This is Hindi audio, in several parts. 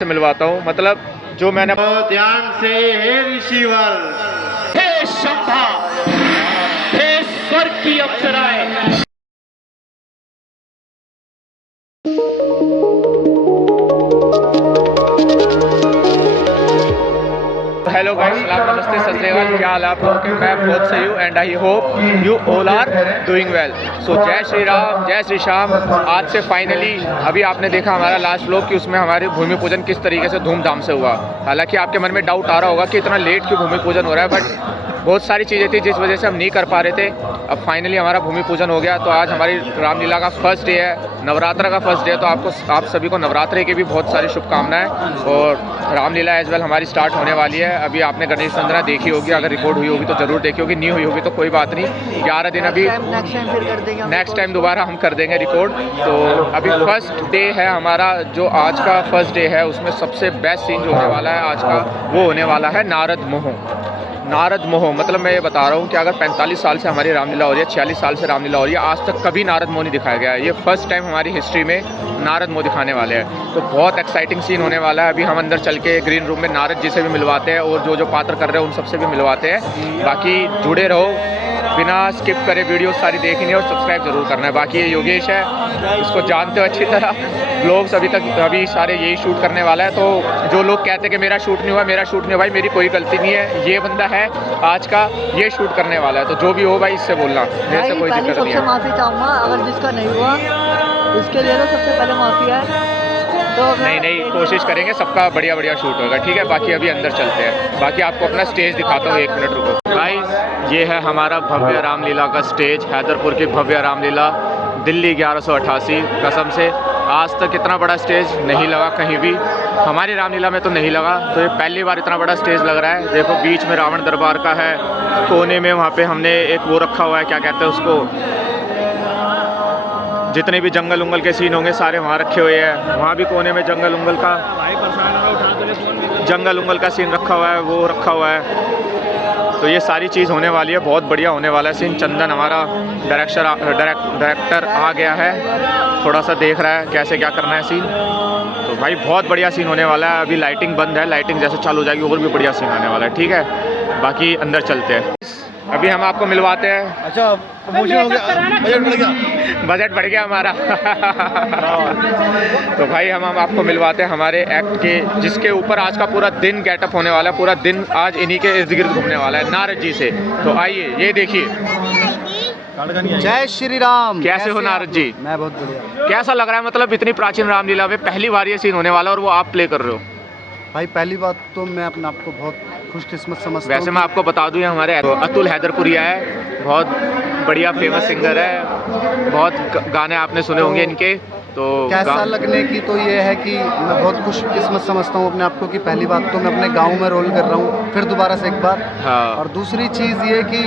से मिलवाता हूँ, मतलब जो मैंने ध्यान से हे ऋषिवर, हे शंभा, हे स्वर्ग की अप्सराएं। हेलो गाइस, सलाम नमस्ते सत श्री अकाल। क्या हाल है आप लोगों के? मैं बहुत सही हूँ and I hope you all are doing well. So जय श्री राम, जय श्री श्याम। आज से फाइनली अभी आपने देखा हमारा लास्ट व्लॉग कि उसमें हमारे भूमि पूजन किस तरीके से धूमधाम से हुआ। हालांकि आपके मन में डाउट आ रहा होगा कि इतना लेट क्यों भूमि पूजन हो रहा है, बट बहुत सारी चीज़ें थी जिस वजह से हम नहीं कर पा रहे थे। अब फाइनली हमारा भूमि पूजन हो गया। तो आज हमारी रामलीला का फर्स्ट डे है, नवरात्र का फर्स्ट डे है। तो आप सभी को नवरात्रि की भी बहुत सारी शुभकामनाएं। और रामलीला एज वेल हमारी स्टार्ट होने वाली है। अभी आपने गणेश वंदना देखी होगी, अगर रिकॉर्ड हुई होगी तो ज़रूर देखी होगी, नहीं हुई होगी तो कोई बात नहीं, 11 दिन अभी नेक्स्ट टाइम दोबारा हम कर देंगे रिकॉर्ड। तो अभी फर्स्ट डे है हमारा, जो आज का फर्स्ट डे है उसमें सबसे बेस्ट सीन जो होने वाला है आज का, वो होने वाला है नारद मोह। नारद मोह मतलब मैं ये बता रहा हूँ कि अगर 45 साल से हमारी रामलीला हो रही है, 46 साल से रामलीला हो रही है, आज तक कभी नारद मोह नहीं दिखाया गया है। ये फर्स्ट टाइम हमारी हिस्ट्री में नारद मोह दिखाने वाले हैं। तो बहुत एक्साइटिंग सीन होने वाला है। अभी हम अंदर चल के ग्रीन रूम में नारद जी से भी मिलवाते हैं और जो पात्र कर रहे हैं उन सबसे भी मिलवाते हैं। बाकी जुड़े रहो, बिना स्किप करे वीडियो सारी देखनी है और सब्सक्राइब जरूर करना है। बाकी ये योगेश है, इसको जानते हो अच्छी तरह, ब्लॉग्स अभी सारे यही शूट करने वाला है। तो जो लोग कहते हैं कि मेरा शूट नहीं हुआ, मेरा शूट नहीं हुआ, भाई मेरी कोई गलती नहीं है। ये बंदा है आज का, ये शूट करने वाला है। तो जो भी हो भाई इससे बोलना, मेरे से कोई दिक्कत नहीं है। माफ़ी चाहूँगा अगर जिसका नहीं हुआ, इसके लिए तो सबसे पहले माफ़ी है। तो नहीं कोशिश करेंगे, सबका बढ़िया शूट होगा, ठीक है। बाकी अभी अंदर चलते हैं, बाकी आपको अपना स्टेज दिखाता हूँ, 1 मिनट रुको। गाइस ये है हमारा भव्य रामलीला का स्टेज, हैदरपुर की भव्य रामलीला, दिल्ली 1188। कसम से आज तक इतना बड़ा स्टेज नहीं लगा कहीं भी, हमारी रामलीला में तो नहीं लगा। तो ये पहली बार इतना बड़ा स्टेज लग रहा है। देखो बीच में रावण दरबार का है, कोने में वहाँ पे हमने एक वो रखा हुआ है, क्या कहते हैं उसको, जितने भी जंगल उंगल के सीन होंगे सारे वहाँ रखे हुए हैं। वहाँ भी कोने में जंगल उंगल का सीन रखा हुआ है, वो रखा हुआ है। तो ये सारी चीज़ होने वाली है, बहुत बढ़िया होने वाला है सीन। चंदन हमारा डायरेक्टर आ गया है, थोड़ा सा देख रहा है कैसे क्या करना है सीन। तो भाई बहुत बढ़िया सीन होने वाला है। अभी लाइटिंग बंद है, लाइटिंग जैसे चालू हो जाएगी और भी बढ़िया सीन आने वाला है, ठीक है। बाकी अंदर चलते हैं, अभी हम आपको मिलवाते हैं। अच्छा प्रमोशन हो गया, बजट बढ़ गया, बजट बढ़ गया हमारा। तो भाई हम आपको मिलवाते हैं हमारे एक्ट के, जिसके ऊपर आज का पूरा दिन गेटअप होने वाला है। पूरा दिन आज इन्हीं के इर्द गिर्द घूमने वाला है, नारद जी से। तो आइए ये देखिए। जय श्री राम। कैसे हो नारद जी? मैं बहुत बढ़िया। कैसा लग रहा है, मतलब इतनी प्राचीन रामलीला में पहली बार ये सीन होने वाला है और वो आप प्ले कर रहे हो? भाई पहली बात तो मैं अपने आप को बहुत खुशकिस्मत समझता हूँ। वैसे मैं आपको बता दूं, ये हमारे अतुल हैदरपुरिया है, बहुत बढ़िया फेमस सिंगर है, बहुत गाने आपने सुने होंगे इनके। तो कैसा लगने की तो ये है कि मैं बहुत खुशकिस्मत समझता हूँ अपने आप को कि पहली बात तो मैं अपने गांव में रोल कर रहा हूँ, फिर दोबारा से एक बार। हाँ। और दूसरी चीज़ ये कि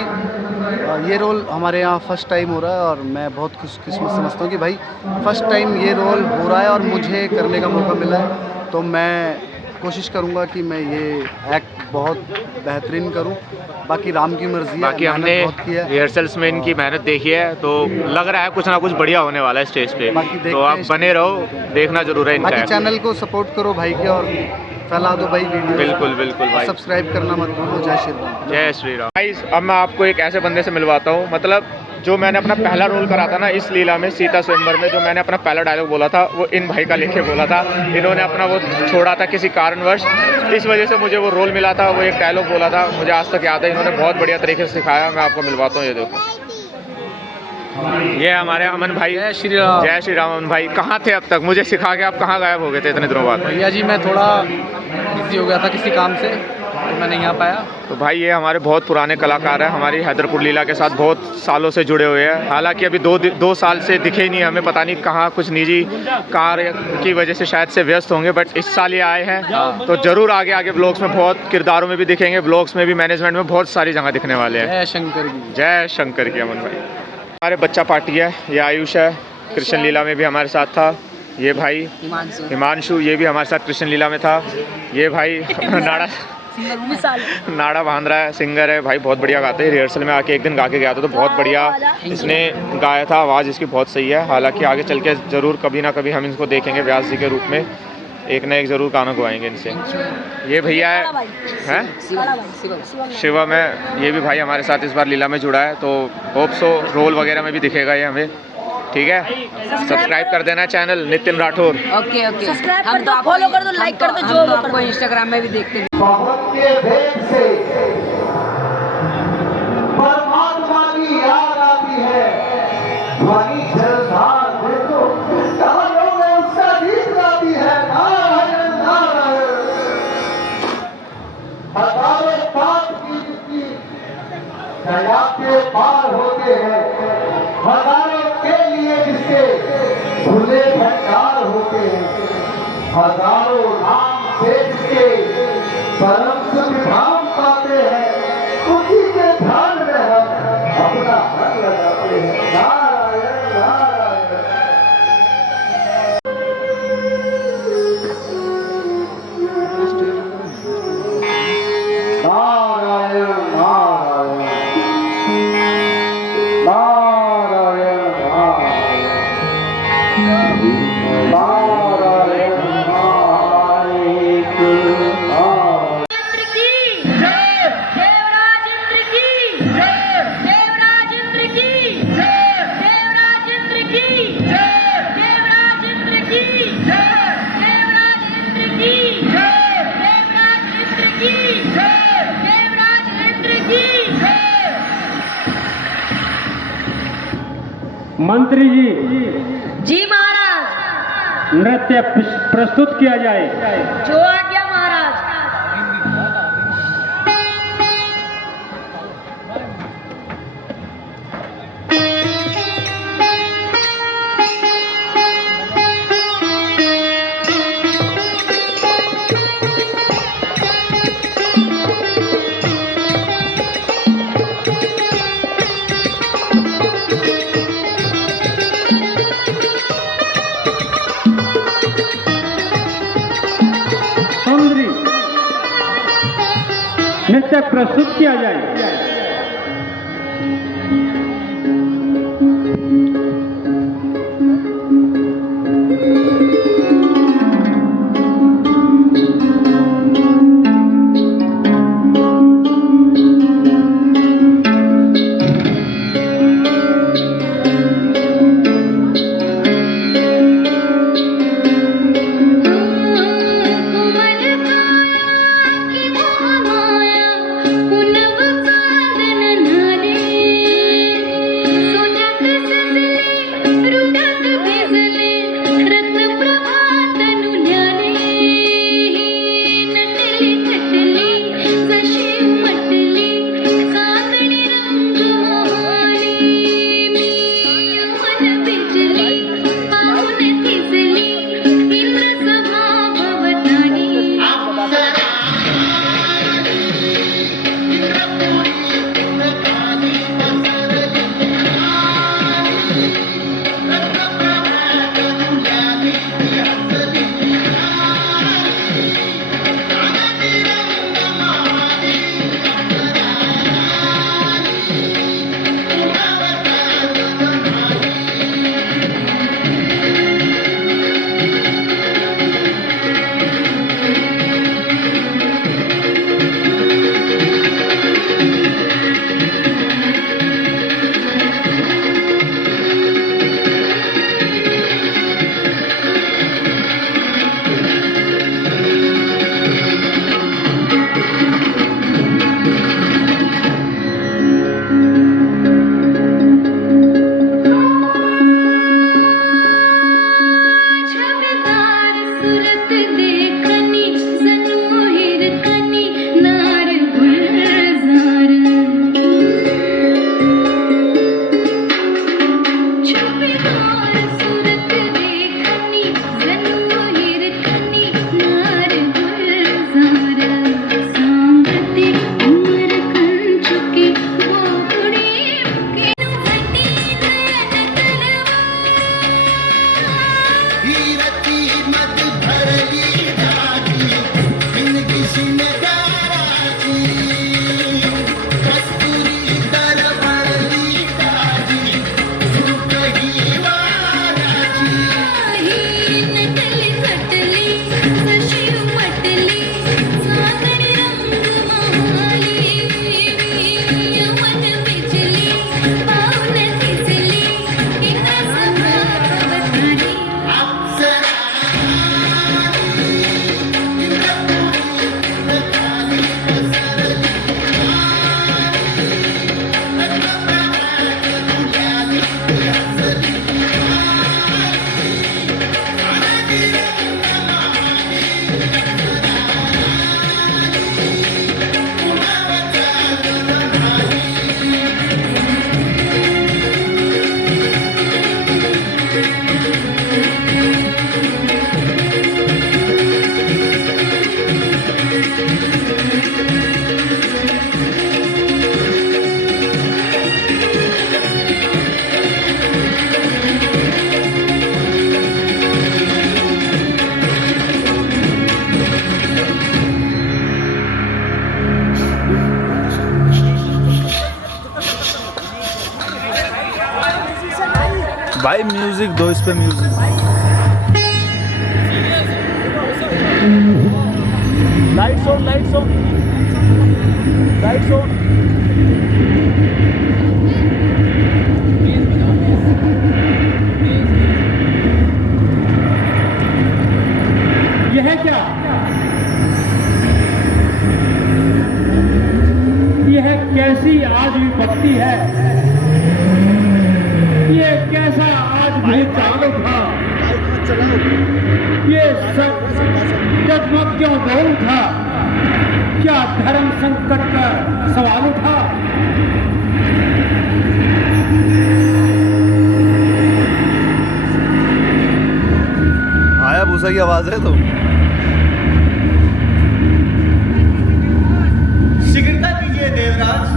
ये रोल हमारे यहाँ फर्स्ट टाइम हो रहा है और मैं बहुत खुशकिस्मत समझता हूँ कि भाई फर्स्ट टाइम ये रोल हो रहा है और मुझे करने का मौका मिला है। तो मैं कोशिश करूँगा कि मैं ये एक्ट बहुत बेहतरीन करूँ। बाकी राम की मर्जी है। बाकी हमने रिहर्सल्स में इनकी मेहनत देखी है, तो लग रहा है कुछ ना कुछ बढ़िया होने वाला है स्टेज पे। तो आप बने रहो, देखना जरूर है इनका। बाकी चैनल को सपोर्ट करो भाई के और फैला दो भाई वीडियो। बिल्कुल भाई, सब्सक्राइब करना मत भूलो। जय श्री राम। जय श्री राम। गाइस अब मैं आपको एक ऐसे बंदे से मिलवाता हूँ, मतलब जो मैंने अपना पहला रोल करा था ना इस लीला में, सीता स्वयंवर में, जो मैंने अपना पहला डायलॉग बोला था वो इन भाई का लेके बोला था। इन्होंने अपना वो छोड़ा था किसी कारणवश, इस वजह से मुझे वो रोल मिला था। वो एक डायलॉग बोला था, मुझे आज तक याद है। इन्होंने बहुत बढ़िया तरीके से सिखाया। मैं आपको मिलवाता हूँ, ये देखो, ये हमारे अमन भाई। जय श्री राम। जय श्री राम। अमन भाई कहाँ थे अब तक? मुझे सिखा के आप कहाँ गायब हो गए थे इतने दिनों बाद? भैया जी मैं थोड़ा बिजी हो गया था किसी काम से, तो मैं नहीं आ पाया। तो भाई ये हमारे बहुत पुराने कलाकार हैं, हमारी हैदरपुर लीला के साथ बहुत सालों से जुड़े हुए हैं। हालांकि अभी दो साल से दिखे ही नहीं हमें, पता नहीं कहाँ कुछ निजी कार्य की वजह से शायद से व्यस्त होंगे, बट इस साल ये आए हैं। तो जरूर आगे ब्लॉग्स में बहुत किरदारों में भी दिखेंगे, ब्लॉग्स में भी, मैनेजमेंट में बहुत सारी जगह दिखने वाले हैं। जय शंकर की। जय शंकर की। अमन भाई हमारे बच्चा पार्टी है, ये आयुष है, कृष्ण लीला में भी हमारे साथ था। ये भाई हिमांशु, ये भी हमारे साथ कृष्ण लीला में था। ये भाई नाड़ा बांध रहा है, सिंगर है भाई, बहुत बढ़िया गाते हैं। रिहर्सल में आके एक दिन गा के गया था तो बहुत बढ़िया इसने गाया था, आवाज़ इसकी बहुत सही है। हालांकि आगे चल के ज़रूर कभी ना कभी हम इसको देखेंगे व्यास जी के रूप में। एक ना एक ज़रूर गाना गवाएंगे इनसे। ये भैया है हैं शिवम है, ये भी भाई हमारे साथ इस बार लीला में जुड़ा है, तो होप सो रोल वगैरह में भी दिखेगा ये हमें। ठीक है, सब्सक्राइब कर देना channel Nitin Rathore. Okay okay, subscribe कर दो, फॉलो कर दो, लाइक कर दो, जो आपको इंस्टाग्राम में भी देखते हैं। परमात्मा की याद आती है, ध्वनि जलधार देखो तारों में उसका गीत गाती है, नारायण नारायण। हजारों पाप की दया के पार होते हैं, हजारों के लिए जिसके खुले भंडार होते हैं, हजारों नाम से जिसके परम सुख धाम पाते हैं, उसी के ध्यान में हम अपना मन लगाते हैं। नारायण नारायण नारायण नारायण नारायण नारायण मंत्री जी जी महाराज, नृत्य प्रस्तुत किया जाए। जो आज्ञा महाराज। सुंदरी नृत्य प्रस्तुत किया जाए। हीरती मत भरली भाई म्यूजिक दो इस पे music. Lights on lights on lights on. यह क्या? यह कैसी आज विपत्ति है? ये कैसा आज भूचाल था? ये सब जगमग क्यों दौड़ था? क्या धर्म संकट का सवाल उठा? आया भूसा की आवाज है तो शीघ्रता कीजिए देवराज,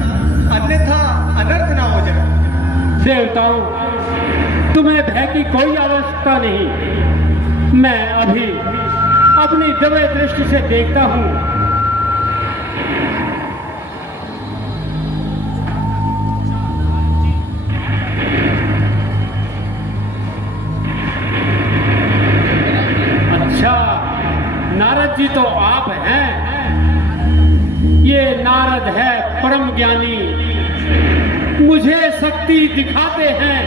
अन्यथा अनर्थ ना हो जाए। देवताओं, तुम्हें भय की कोई आवश्यकता नहीं। मैं अभी अपनी दिव्य दृष्टि से देखता हूं। अच्छा, नारद जी तो आप हैं। ये नारद है परम ज्ञानी, मुझे शक्ति दिखाते हैं।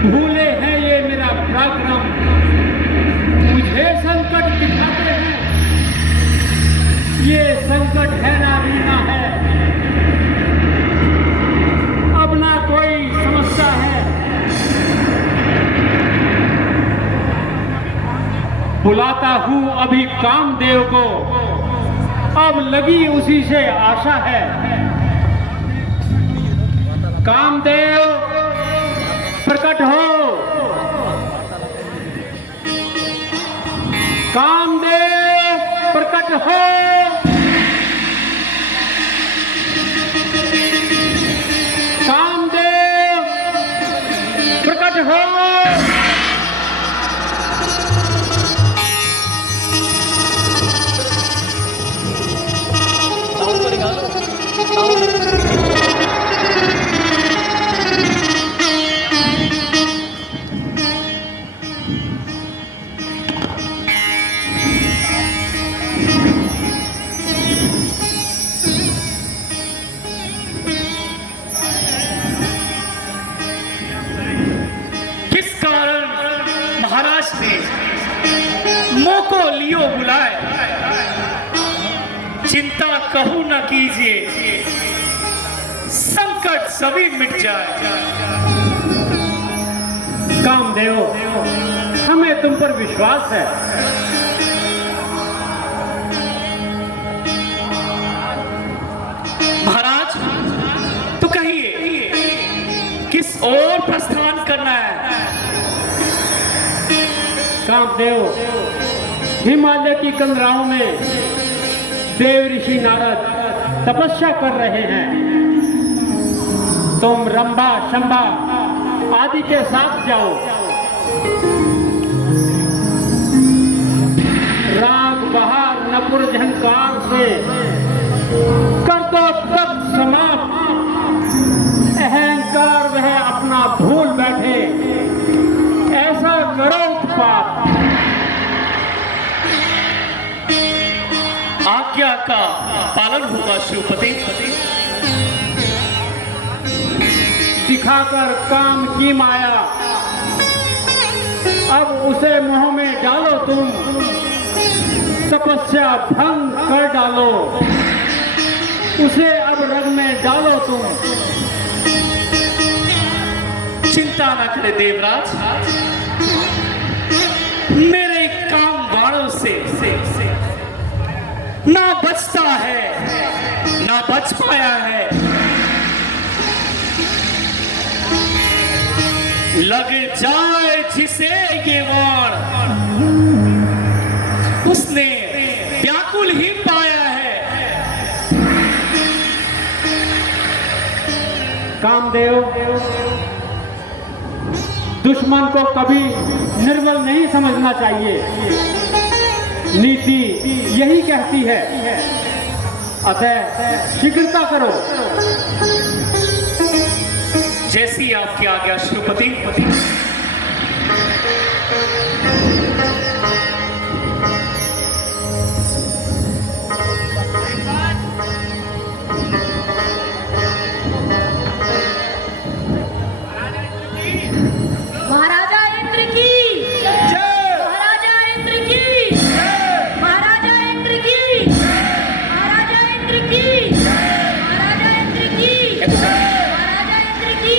भूले हैं ये मेरा पराक्रम, मुझे संकट दिखाते हैं। ये संकट है ना रीना है, अब ना कोई समस्या है। बुलाता हूं अभी कामदेव को, अब लगी उसी से आशा है। कामदेव प्रकट हो, कामदेव प्रकट हो। कामदेव प्रकट हो। किस कारण महाराज ने मोको लियो बुलाए? चिंता कहूं न कीजिए, संकट सभी मिट जाए। कामदेव, हमें तुम पर विश्वास है। महाराज तो कहिए, किस ओर प्रस्थान करना है? कामदेव, हिमालय की कंदराओं में देव ऋषि नारद तपस्या कर रहे हैं। तुम रंभा शंभा आदि के साथ जाओ। राग बहार नपुर झंकार से कर दो तप समाप्त। अहंकार वह अपना भूल बैठे, ऐसा करो उत्पात। आज्ञा का पालन होगा शिवपति। दिखाकर काम की माया, अब उसे मोह में डालो तुम। तपस्या भंग कर डालो, उसे अब रग में डालो तुम। चिंता न करे देवराज, मेरे काम वालों से ना बचता है ना बच पाया है। लग जाए जिसे ये वाण, उसने व्याकुल ही पाया है। कामदेव, दुश्मन को कभी निर्बल नहीं समझना चाहिए। नीति यही कहती है। अतः शीघ्रता करो। जैसी आपकी आज्ञा श्रीपति। महाराजा इंद्र की महाराजा इंद्र की महाराजा इंद्र की महाराजा इंद्र की महाराजा इंद्र की महाराजा इंद्र की।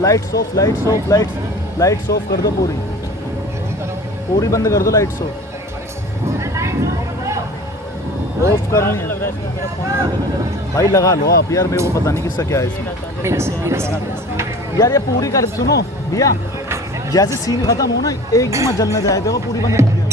Lights off, lights off, lights off कर दो, पूरी बंद कर दो, लाइट्स ऑफ करनी है भाई। लगा लो आप यार, मेरे को पता नहीं किसका क्या है इसमें यार। ये पूरी कर, सुनो भैया, जैसे सीन खत्म हो ना, एक भी मत जलने जाए, देखो पूरी बंद कर दिया।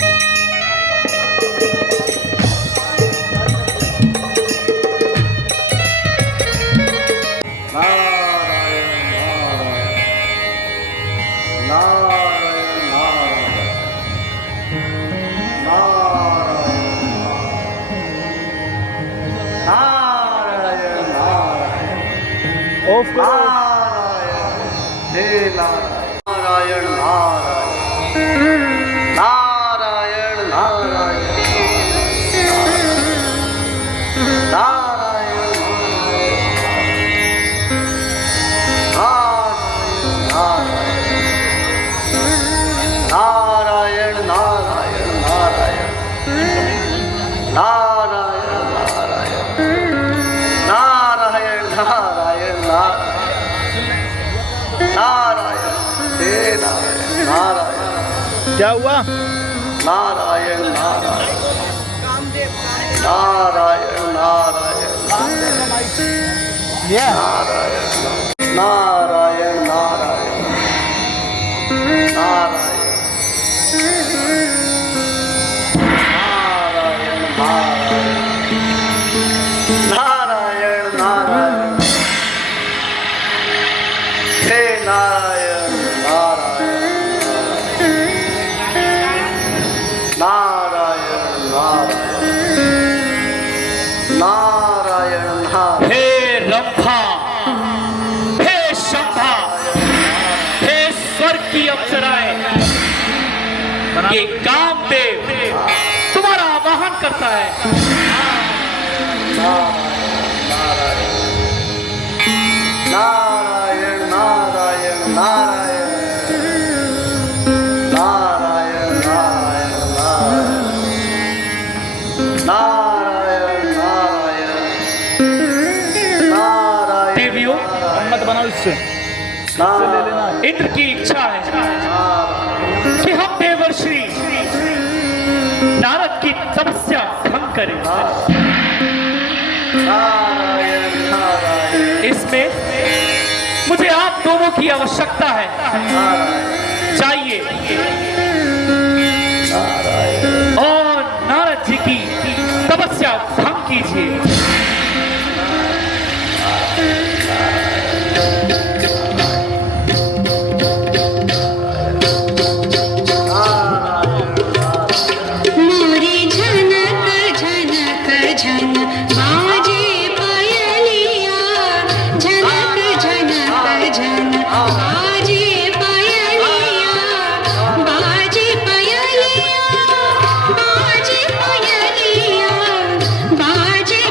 ऑफ करो। नारायण नारायण नारायण नारायण नारायण नारायण नारायण नारायण नारायण नारायण हे नारायण नारायण। क्या हुआ? नारायण नारायण नारायण नारायण नारायण नारायण नारायण नारायण नारायण हे नारायण नारायण नारायण नारायण नारायण। हे रंभा, हे शंभा, हे स्वर्ग की अप्सराएं, ये कामदेव तुम्हारा आवाहन करता है। नारायण नारायण नारायण नारायण नारायण नारायण नारायण नारायण। देवियों, मत बनाओ इससे ले लेना। इंद्र की इच्छा है कि हम देवर्षि नारद की तपस्या भंग करें। नारायण नारायण। इसमें मुझे आप दोनों की आवश्यकता है। चाहिए और नारद जी की तपस्या भंग कीजिए। मोरी झनक झनक झन बाजे पायलिया, झनक झनक झन बाजे पायलिया, बाजे पायलिया, बाजे पायलिया, बाजे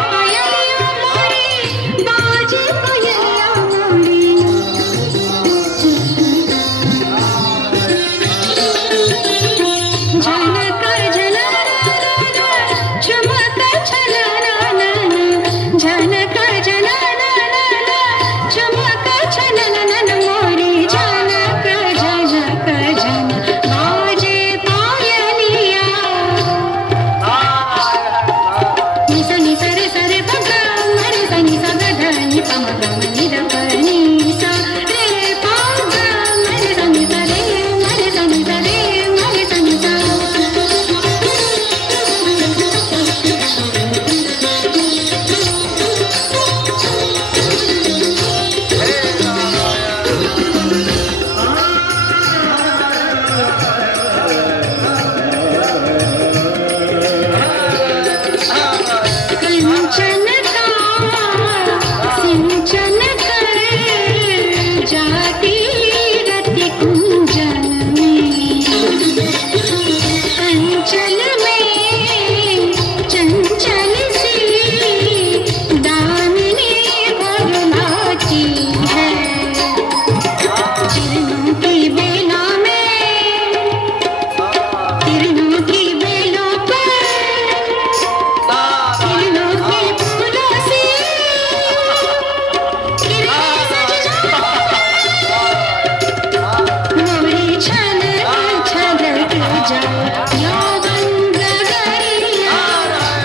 जाए यौवन गगरिया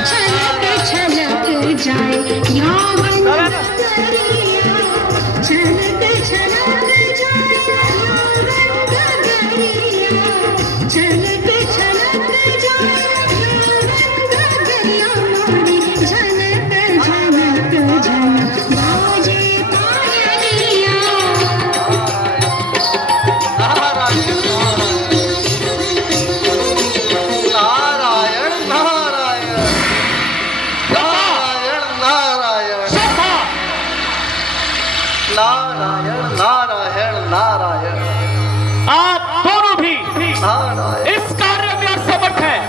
छलक छलक जाए यौवन गगरिया छलक छलक जाए यौवन गगरिया छलक छलक जाए यौवन गगरिया मोरी झनक झनक झनक बाजे पायलिया नारायण नारायण नारायण नारायण नारायण नारायण नारायण आप दोनों भी नारायण इस कार्य में असमर्थ हैं।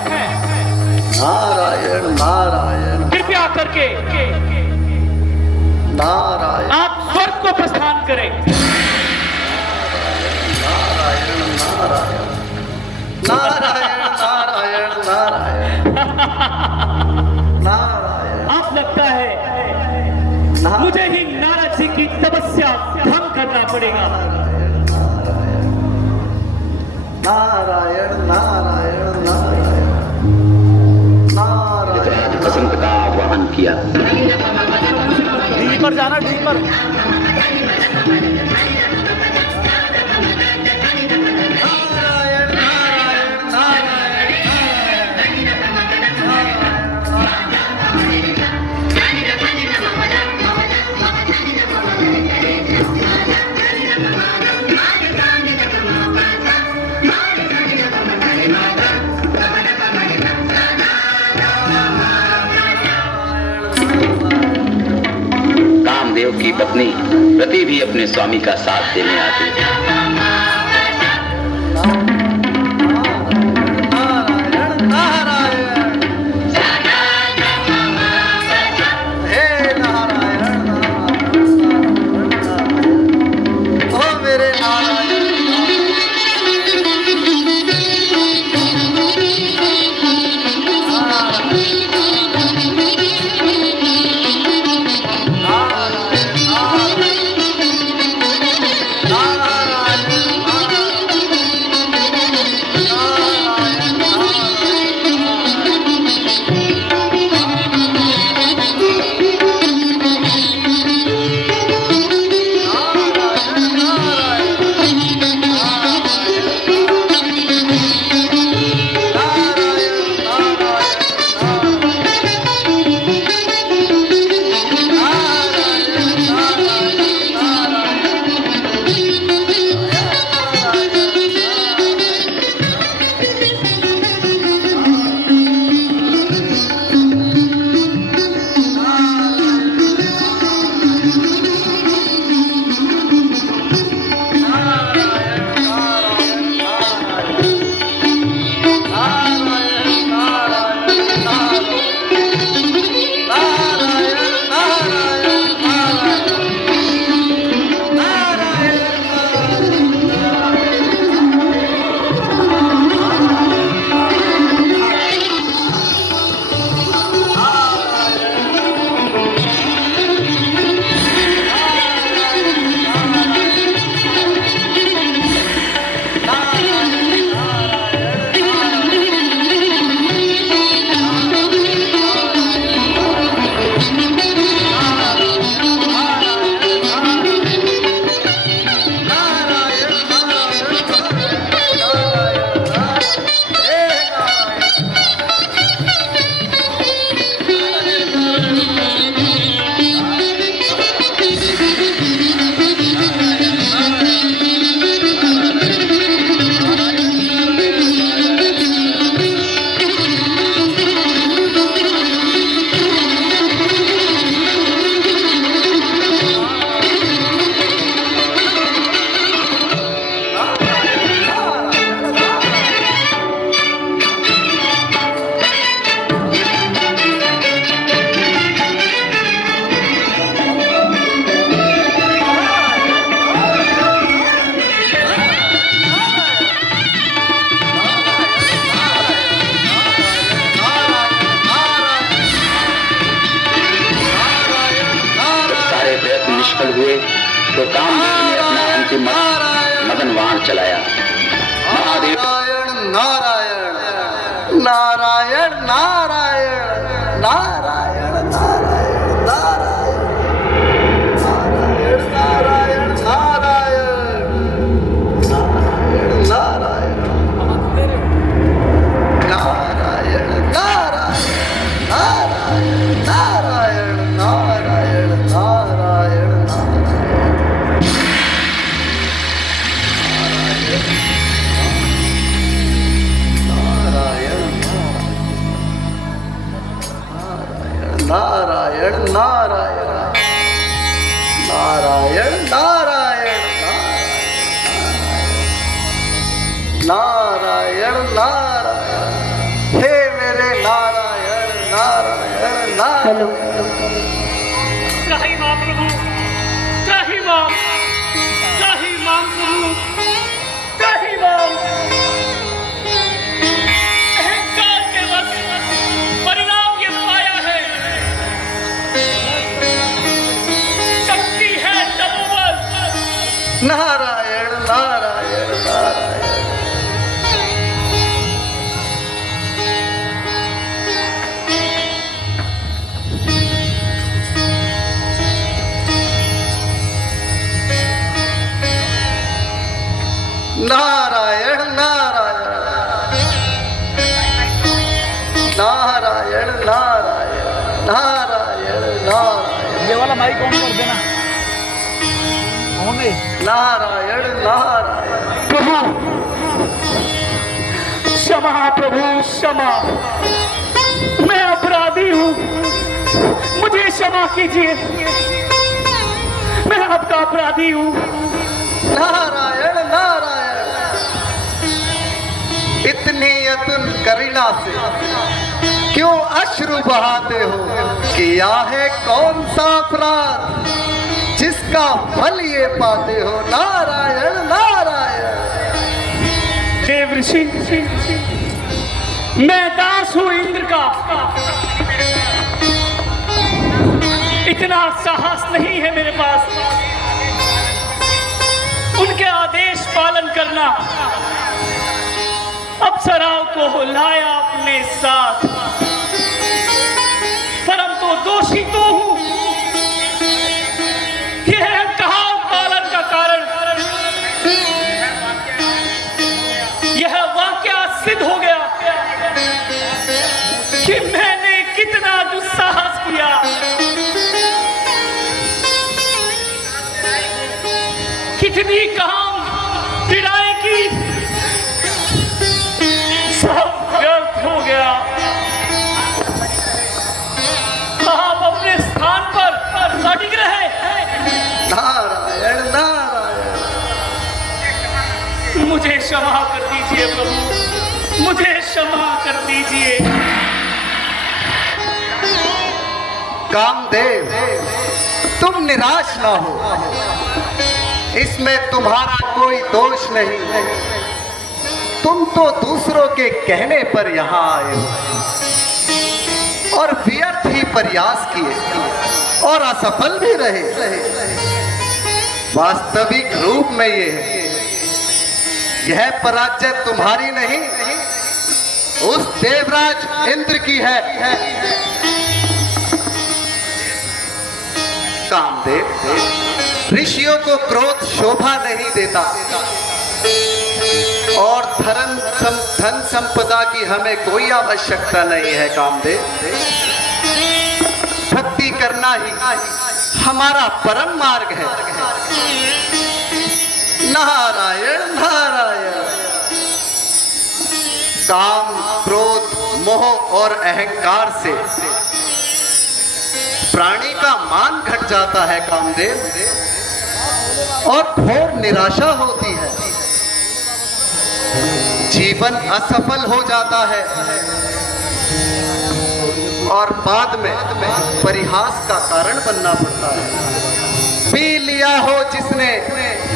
नारायण नारायण कृपया करके नारायण आप स्वर्ग को प्रस्थान करें। नारायण नारायण नारायण नारायण नारायण आप लगता है मुझे ही नारद जी की तपस्या भंग करना पड़ेगा। नारायण नारायण नारायण नारायण बसंत का आह्वान किया। डी पर जाना, डी पर। नारायण नारायण कामदेव की पत्नी रति भी अपने स्वामी का साथ देने आती है। निष्फल हुए तो कामदेव ने अपना अंतिम मदन वाण चलाया। नारायण नारायण नारायण नारायण नारायण नारायण नारायण नारायण नारायण नारायण नारायण नारायण नारायण नारायण नारायण नारायण नारायण नारायण नारायण नारायण हे मेरे नारायण नारायण नारायण त्राही मां प्रभु, त्राही मां प्रभु, त्राही मां। अहंकार के वश परिणाम ये पाया है, शक्ति है तपोबल। नारायण नारायण नारायण नारायण नारायण नारायण नारायण नारायण नारायण ये वाला माइक ऑन कर देना। ऑन है। नारायण नारायण प्रभु क्षमा, प्रभु क्षमा, मैं अपराधी हूँ, मुझे क्षमा कीजिए, मैं आपका अपराधी हूँ। नारायण नारायण इतनी अतुल करुणा से क्यों अश्रु बहाते हो? किया है कौन सा अपराध जिसका फल ये पाते हो? नारायण नारायण देव ऋषि, मैं दास हूँ इंद्र का, इतना साहस नहीं है मेरे पास उनके आदेश पालन करना। अप्सराओं को लाया अपने साथ, परंतु दोषी तो हूं। यह कहा पालन का कारण यह वाक्य सिद्ध हो गया कि मैंने कितना दुस्साहस किया। कितनी काम पीड़ाएं की, सब व्यर्थ हो गया। आप अपने स्थान पर सटीक रहे। नारायण नारायण मुझे क्षमा कर दीजिए प्रभु, मुझे क्षमा कर दीजिए। कामदेव तुम निराश ना हो, इसमें तुम्हारा कोई दोष नहीं। तुम तो दूसरों के कहने पर यहाँ आए हो और व्यर्थ ही प्रयास किए और असफल भी रहे। वास्तविक रूप में यह पराजय तुम्हारी नहीं, उस देवराज इंद्र की है। कामदेव ऋषियों को क्रोध शोभा नहीं देता और धन संपदा की हमें कोई आवश्यकता नहीं है। कामदेव भक्ति करना ही हमारा परम मार्ग है। नारायण नारायण काम, क्रोध, मोह और अहंकार से प्राणी का मान घट जाता है कामदेव, और घोर निराशा होती है। जीवन असफल हो जाता है और बाद में परिहास का कारण बनना पड़ता है। पी लिया हो जिसने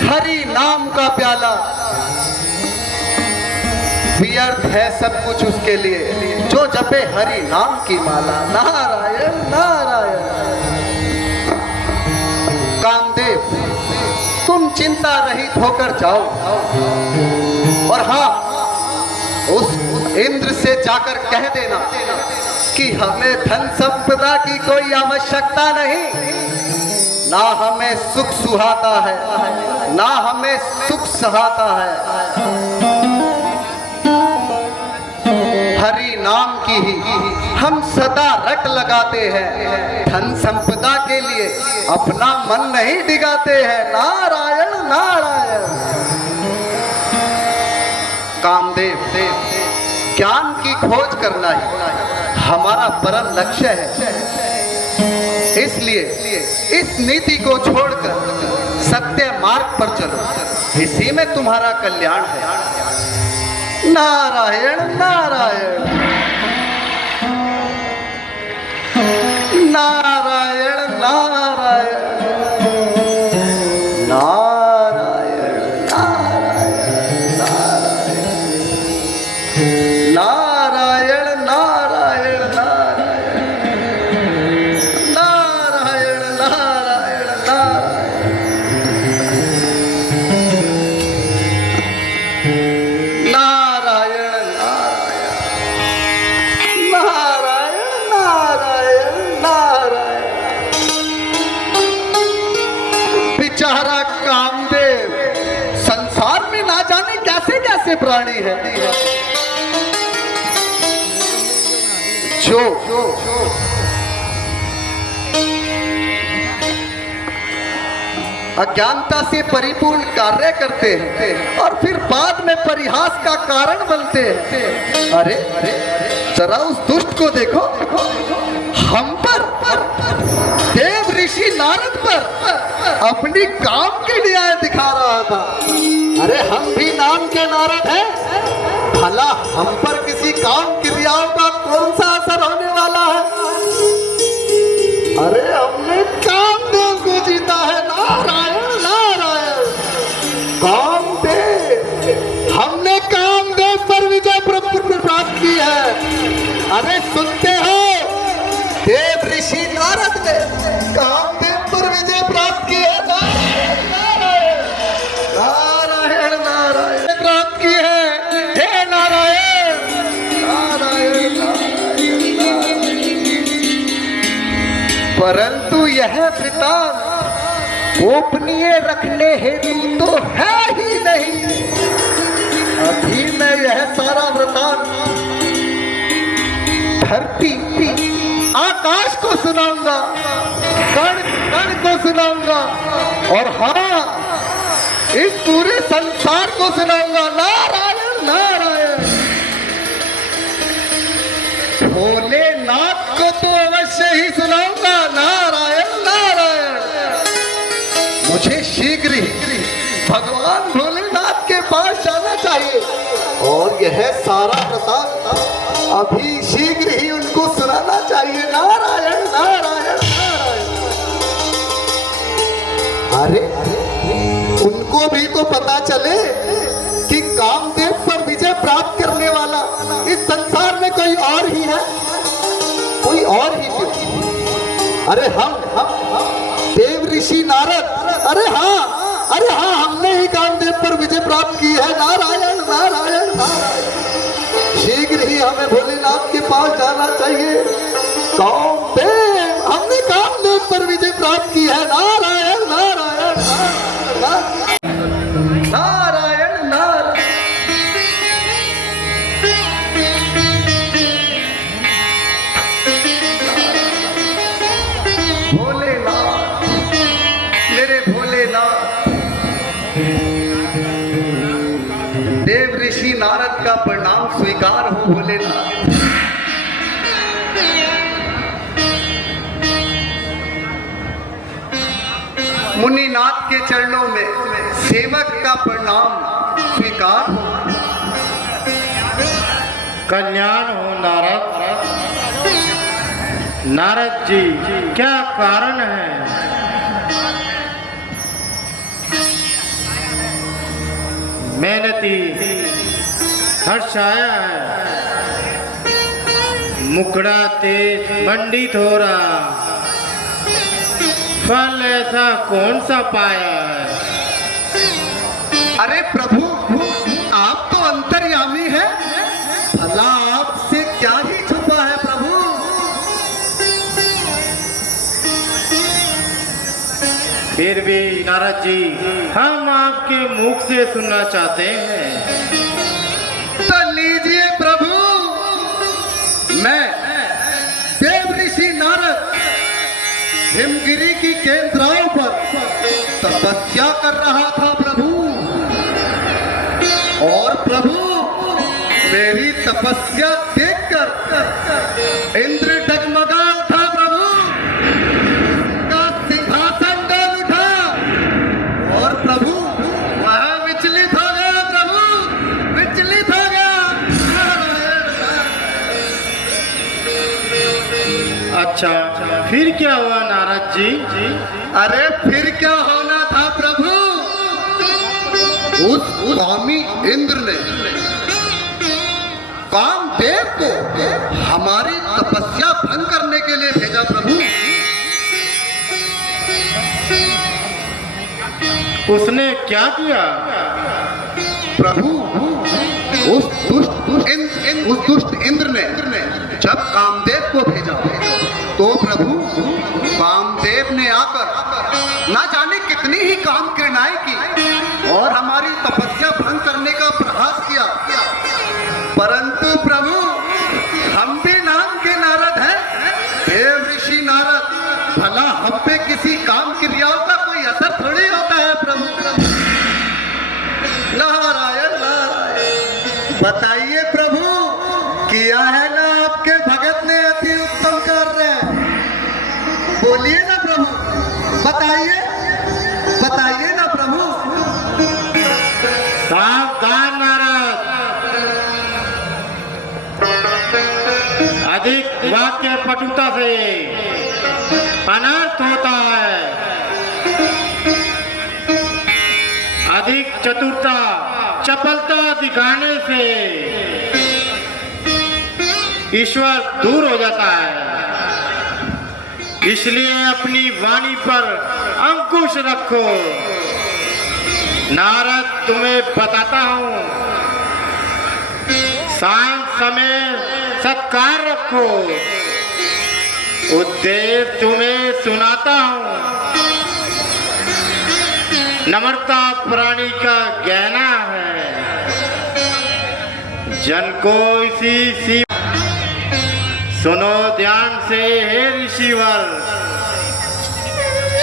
हरि नाम का प्याला, व्यर्थ है सब कुछ उसके लिए जो जपे हरि नाम की माला। नारायण नारायण कामदेव तुम चिंता रहित होकर जाओ और हाँ, उस इंद्र से जाकर कह देना कि हमें धन संपदा की कोई आवश्यकता नहीं, ना हमें सुख सुहाता है, ना हमें सुख सहाता है। हरि नाम की ही हम सदा रट लगाते हैं, धन संपदा के लिए अपना मन नहीं डिगाते हैं। नारायण नारायण। कामदेव ज्ञान की खोज करना ही हमारा परम लक्ष्य है, इसलिए इस नीति को छोड़कर सत्य मार्ग पर चलो, इसी में तुम्हारा कल्याण है। नारायण नारायण नारायण नारायण नारायण नारायण नारायण नारायण नारायण नारायण बेचारा कामदेव संसार में ना जाने कैसे कैसे प्राणी है जो अज्ञानता से परिपूर्ण कार्य करते हैं और फिर बाद में परिहास का कारण बनते हैं। अरे जरा उस दुष्ट को देखो, हम पर, देव ऋषि नारद पर अपनी काम की न्याय दिखा रहा था। अरे हम भी नाम के नारद हैं, भला हम पर किसी काम क्रियाओं का कौन सा असर होने वाला है? अरे हमने कामदेव को जीता है। नारायण नारायण। कामदेव, हमने कामदेव पर विजय प्राप्त की है। अरे सुनते हो, देव ऋषि नारद ने कामदेव पर विजय प्राप्त की है। नारायण नारायण नारायण प्राप्त की है। हे नारायण नारायण नारायण। परंतु यह वृतांत गोपनीय रखने हेतु तो है ही नहीं। अभी मैं यह सारा वृतांत धरती आकाश को सुनाऊंगा, कण कण को सुनाऊंगा, और हाँ, इस पूरे संसार को सुनाऊंगा। नारायण नारायण। भोलेनाथ को तो अवश्य ही सुनाऊंगा। नारायण नारायण। मुझे शीघ्र ही भगवान भोलेनाथ के पास जाना चाहिए और यह सारा प्रताप अभी शीघ्र ही उनको सुनाना चाहिए। नारायण नारायण नारायण। अरे उनको भी तो पता चले कि कामदेव पर विजय प्राप्त करने वाला इस संसार में कोई और ही है, कोई और ही क्यों? अरे हम देव ऋषि नारद, अरे हाँ, हमने ही कामदेव पर विजय प्राप्त की है। नारायण नारायण नारायण। शीघ्र ही हमें भोलेनाथ के पास जाना चाहिए। कामदेव, हमने कामदेव पर विजय प्राप्त की है। नारायण नारायण नारायण नारायण नारायण। भोलेनाथ, मेरे भोलेनाथ। देव ऋषि नारद का प्रणाम स्वीकार हो भोलेनाथ। मुनिनाथ के चरणों में सेवक का प्रणाम स्वीकार हो। कल्याण हो नारद। नारद जी, क्या कारण है? मेहनती हर्षाया है, मुखड़ा तेज मंडित हो रहा, फल ऐसा कौन सा पाया है? अरे प्रभु, आप तो अंतर्यामी हैं, भला फिर भी नारद जी हम आपके मुख से सुनना चाहते हैं। तो लीजिए प्रभु, मैं देव ऋषि नारद हिमगिरी की केंद्राओं पर तपस्या कर रहा था प्रभु, और प्रभु मेरी तपस्या देखकर इंद्र डगमगा उठा प्रभु, का सिंहासन डोल उठा और प्रभु वहां विचलित हो गया, प्रभु विचलित हो गया। अच्छा, फिर क्या हुआ नारद जी? अरे फिर क्या होना था प्रभु, उस स्वामी इंद्र ने कामदेव को हमारी तपस्या भंग करने के लिए भेजा प्रभु। उसने क्या किया? प्रभु उस दुष्ट इंद्र ने जब कामदेव को भेजा तो प्रभु कामदेव ने आकर ना जाने कितनी ही काम क्रीड़ाएं की और हमारी तपस्या भंग करने का प्रयास किया, परंतु प्रभु हम भी नाम के नारद हैं, देव ऋषि नारद, भला हम पे किसी काम क्रियाओं का कोई असर थोड़ी होता है प्रभु। नारायण नारायण, बताइए प्रभु, किया है ना आपके भगत ने अति उत्तम कार्य? बोलिए ना प्रभु, बताइए बताइए ना प्रभु। सावधान नारद, अधिक वाक्य पटुता से अनर्थ होता है। अधिक चतुरता चपलता दिखाने से ईश्वर दूर हो जाता है, इसलिए अपनी वाणी पर अंकुश रखो। नारद तुम्हें बताता हूँ, शांत समय सत्कार रखो। उद्देश्य तुम्हें सुनाता हूँ, नम्रता प्राणी का गहना है, जन को इसी सुनो ध्यान से हे ऋषिवर,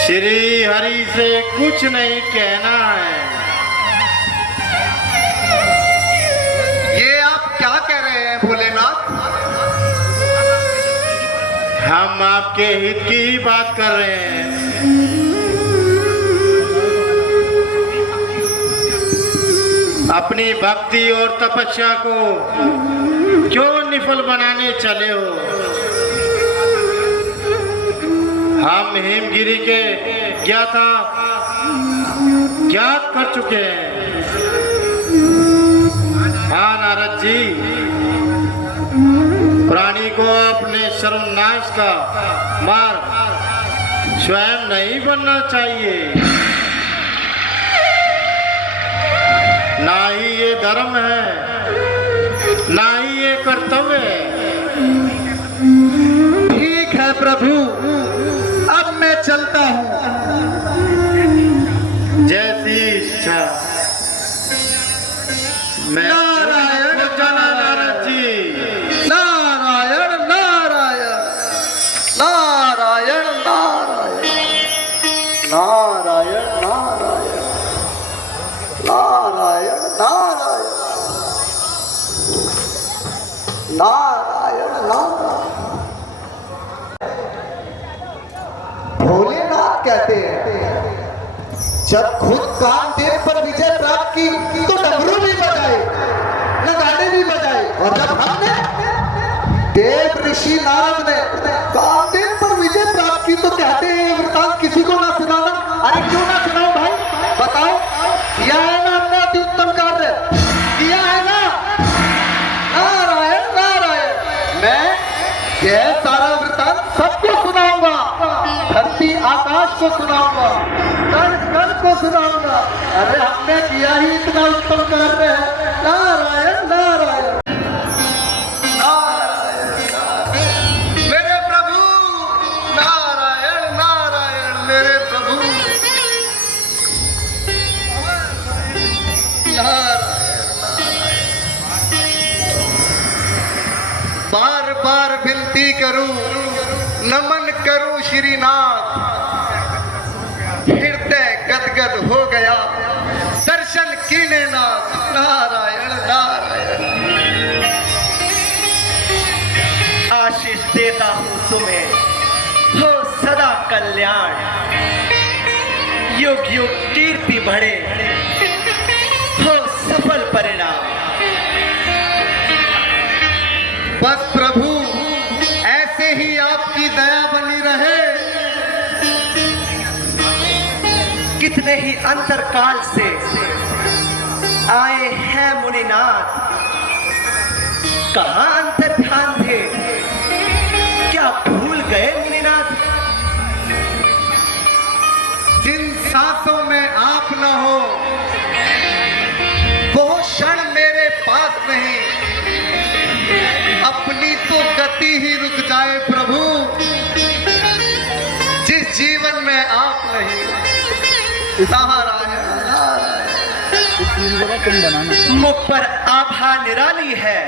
श्री हरि से कुछ नहीं कहना है। ये आप क्या कह रहे हैं भोलेनाथ? हम आपके हित की ही बात कर रहे हैं। अपनी भक्ति और तपस्या को क्यों निफल बनाने चले हो? हम हिमगिरी के ज्ञात कर चुके हैं। हाँ नारद जी, प्राणी को अपने सर्वनाश का मार्ग स्वयं नहीं बनना चाहिए। ना ही ये धर्म है, ना ही ये कर्तव्य है। ठीक है प्रभु, अब मैं चलता हूँ। जैसी इच्छा। मैं नारायण जाना नारद जी। नारायण नारायण नारायण नारायण नारायण नारायण नारायण नारायण नारायण नारायण। भोलेनाथ कहते हैं, जब खुद कामदेव पर विजय प्राप्त की तो डमरू भी बजाए, नगाड़े भी बजाए, और जब हमने देव ऋषि नारद ने कामदेव पर विजय प्राप्त की तो कहते हैं वृतांत किसी को ना सुनाना। अरे क्यों ना सुनाओ भाई, बताओ। किया है ना हमने अति उत्तम कार्य, किया है ना? नारायण नारायण, मैं यह सारा वृतांत सबको सुनाऊंगा, धरती आकाश को सुनाऊंगा, कण कण को सुनाऊंगा। अरे हमने किया ही इतना उत्तम कार्य है। नारायण नारायण नारायण मेरे प्रभु, नारायण नारायण मेरे प्रभु। बार बार विनती करूं, नमन करूं श्रीनाथ, हृदय गदगद हो गया दर्शन कीने नाथ। नारायण नारायण। आशीष देता हूँ तुम्हें, हो सदा कल्याण, युग युग कीर्ति बढ़े, हो सफल परिणाम। बस प्रभु ऐसे ही आपकी दया बनी रहे। कितने ही अंतरकाल से आए हैं मुनिनाथ, कहाँ अंतर ध्यान थे, क्या भूल गए मुनिनाथ? जिन सांसों में आप न हो वो क्षण मेरे पास नहीं, अपनी तो गति ही रुक जाए प्रभु, जिस जीवन में आप नहीं। नारायण नारायण। मुख पर आभा निराली है,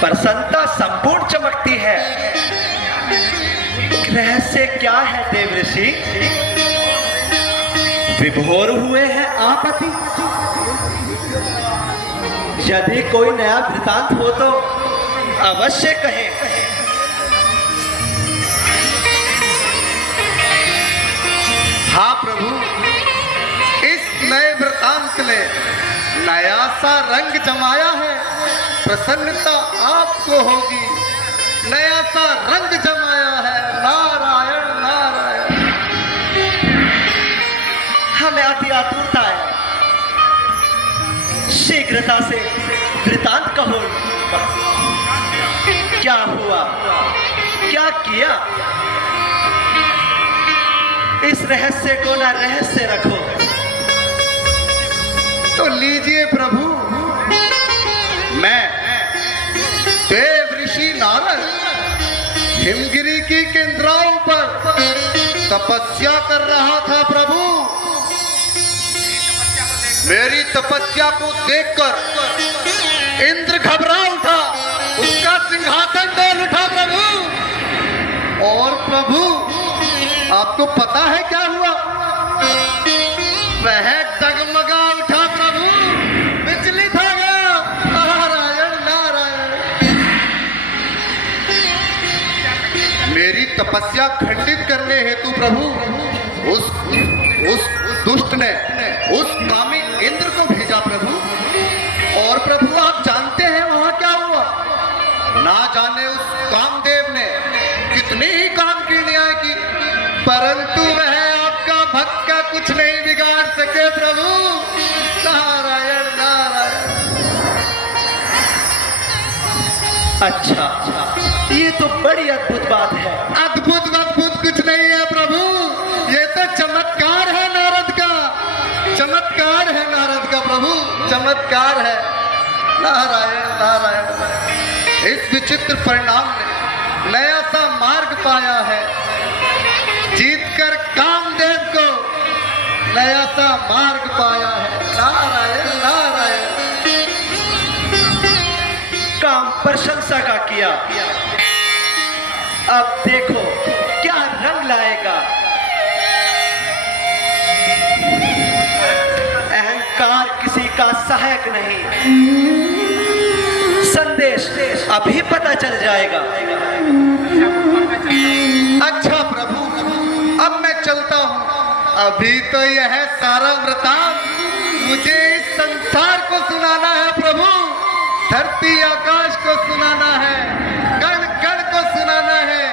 प्रसन्नता संपूर्ण चमकती है। रहस्य क्या है देव ऋषि? विभोर हुए हैं आप अति। यदि कोई नया वृतांत हो तो अवश्य कहें। हाँ प्रभु, इस नए वृतांत ने नया सा रंग जमाया है। प्रसन्नता आपको होगी, नया सा रंग जमाया है। नारायण नारायण। हमें अति आतुरता है, शीघ्रता से वृतांत कहो। क्या हुआ, क्या किया? इस रहस्य को ना रहस्य रखो। तो लीजिए प्रभु, मैं देव ऋषि नारद हिमगिरी की केंद्राओं पर तपस्या कर रहा था प्रभु। मेरी तपस्या को देखकर इंद्र घबरा उठा, उसका सिंहासन डोल उठा प्रभु। और प्रभु आपको पता है क्या हुआ? वह डगमगा उठा प्रभु, विचलित हो गया। नारायण नारायण। मेरी तपस्या खंडित करने हेतु प्रभु उस दुष्ट ने उस कामी इंद्र को भेजा प्रभु। और प्रभु आप जानते हैं वहां क्या हुआ? ना जाने उस कामदेव ने कितनी ही काम की न्याय की, परंतु वह आपका भक्त का कुछ नहीं बिगाड़ सके प्रभु। नारायण नारायण। अच्छा, ये तो बड़ी अद्भुत बात है। अद्भुत अद्भुत कुछ नहीं है प्रभु, ये तो चमत्कार है नारद का, चमत्कार है नारद का प्रभु, चमत्कार है। नारायण नारायण। इस विचित्र परिणाम ने नया सा मार्ग पाया है, जीतकर कामदेव को नया सा मार्ग पाया है। नारायण नारायण। काम प्रशंसा का किया, अब देखो क्या रंग लाएगा। अहंकार किसी का सहायक नहीं, संदेश अभी पता चल जाएगा। अच्छा प्रभु, अब मैं चलता हूँ। अभी तो यह सारा वृतांत मुझे इस संसार को सुनाना है प्रभु, धरती आकाश को सुनाना है, कण कण को सुनाना है।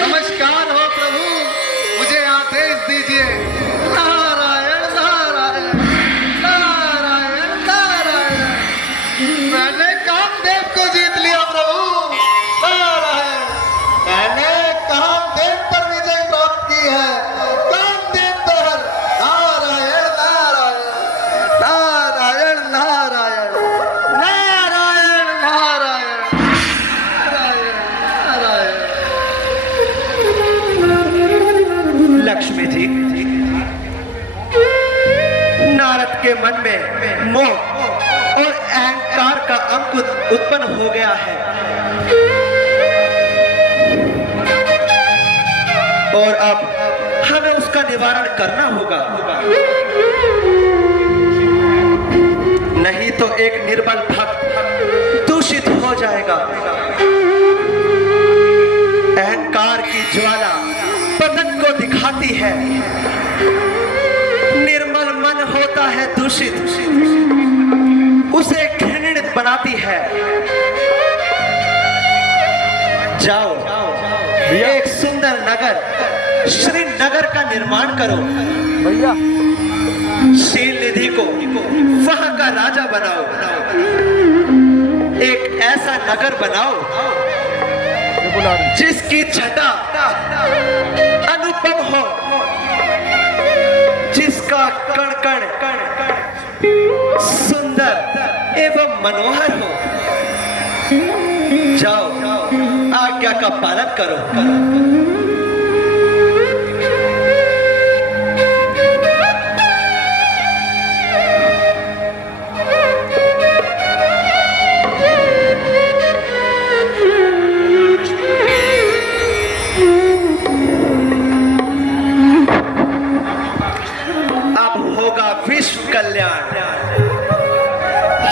नमस्कार हो प्रभु, मुझे आदेश दीजिए। नारायण नारायण नारायण नारायण। मैंने कामदेव को जीत लिया प्रभु। नारायण, मैंने कामदेव पर विजय प्राप्त की है। कामदेव पर नारायण नारायण नारायण नारायण नारायण नारायण नारायण। लक्ष्मी जी, नारद के मन में मोह और अहंकार उत्पन्न हो गया है और अब हमें उसका निवारण करना होगा, नहीं तो एक निर्बल भक्त दूषित हो जाएगा। अहंकार की ज्वाला पतन को दिखाती है, निर्मल मन होता है दूषित, उसे घृणित बनाती है। जाओ एक सुंदर नगर श्रीनगर का निर्माण करो भैया, शील निधि को वहां का राजा बनाओ, एक ऐसा नगर बनाओ जिसकी छटा अनुपम हो, जिसका कण कण सुंदर एवं मनोहर हो। जाओ आज्ञा का पालन करो। विश्व कल्याण,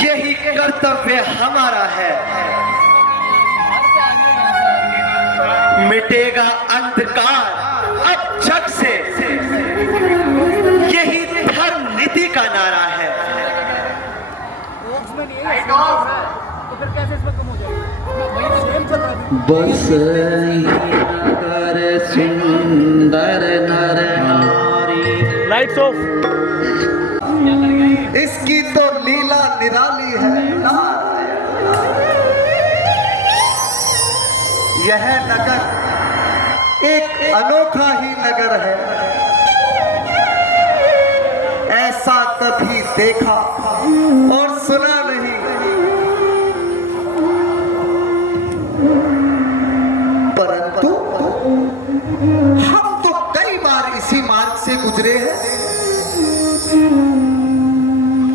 यही कर्तव्य हमारा है। मिटेगा अंधकार अब जग से, यही धर्म नीति का नारा है। बस कर सुंदर नर नारी। Lights off. इसकी तो लीला निराली है। यह नगर एक अनोखा ही नगर है, ऐसा कभी देखा और सुना नहीं। परंतु हम तो कई बार इसी मार्ग से गुजरे हैं,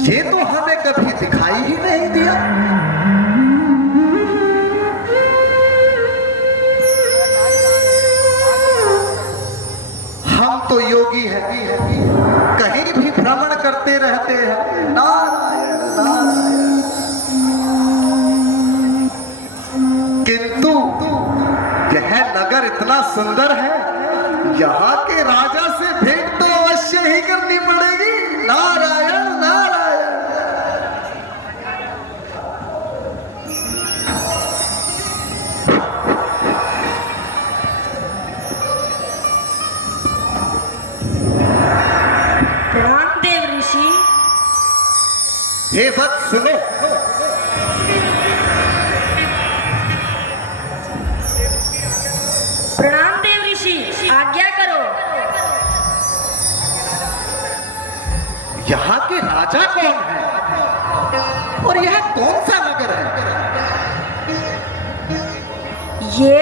ये तो हमें कभी दिखाई ही नहीं दिया। हम तो योगी हैं, कहीं भी भ्रमण करते रहते हैं। नारायण नारायण। किंतु यह नगर इतना सुंदर है, यहाँ के राजा से भेंट तो अवश्य ही करनी पड़ेगी। नारायण नारायण। प्रणाम देव ऋषि। हे भक्त सुनो, प्रणाम देव ऋषि, आज्ञा करो। यहाँ के राजा कौन है और यह कौन सा नगर है? ये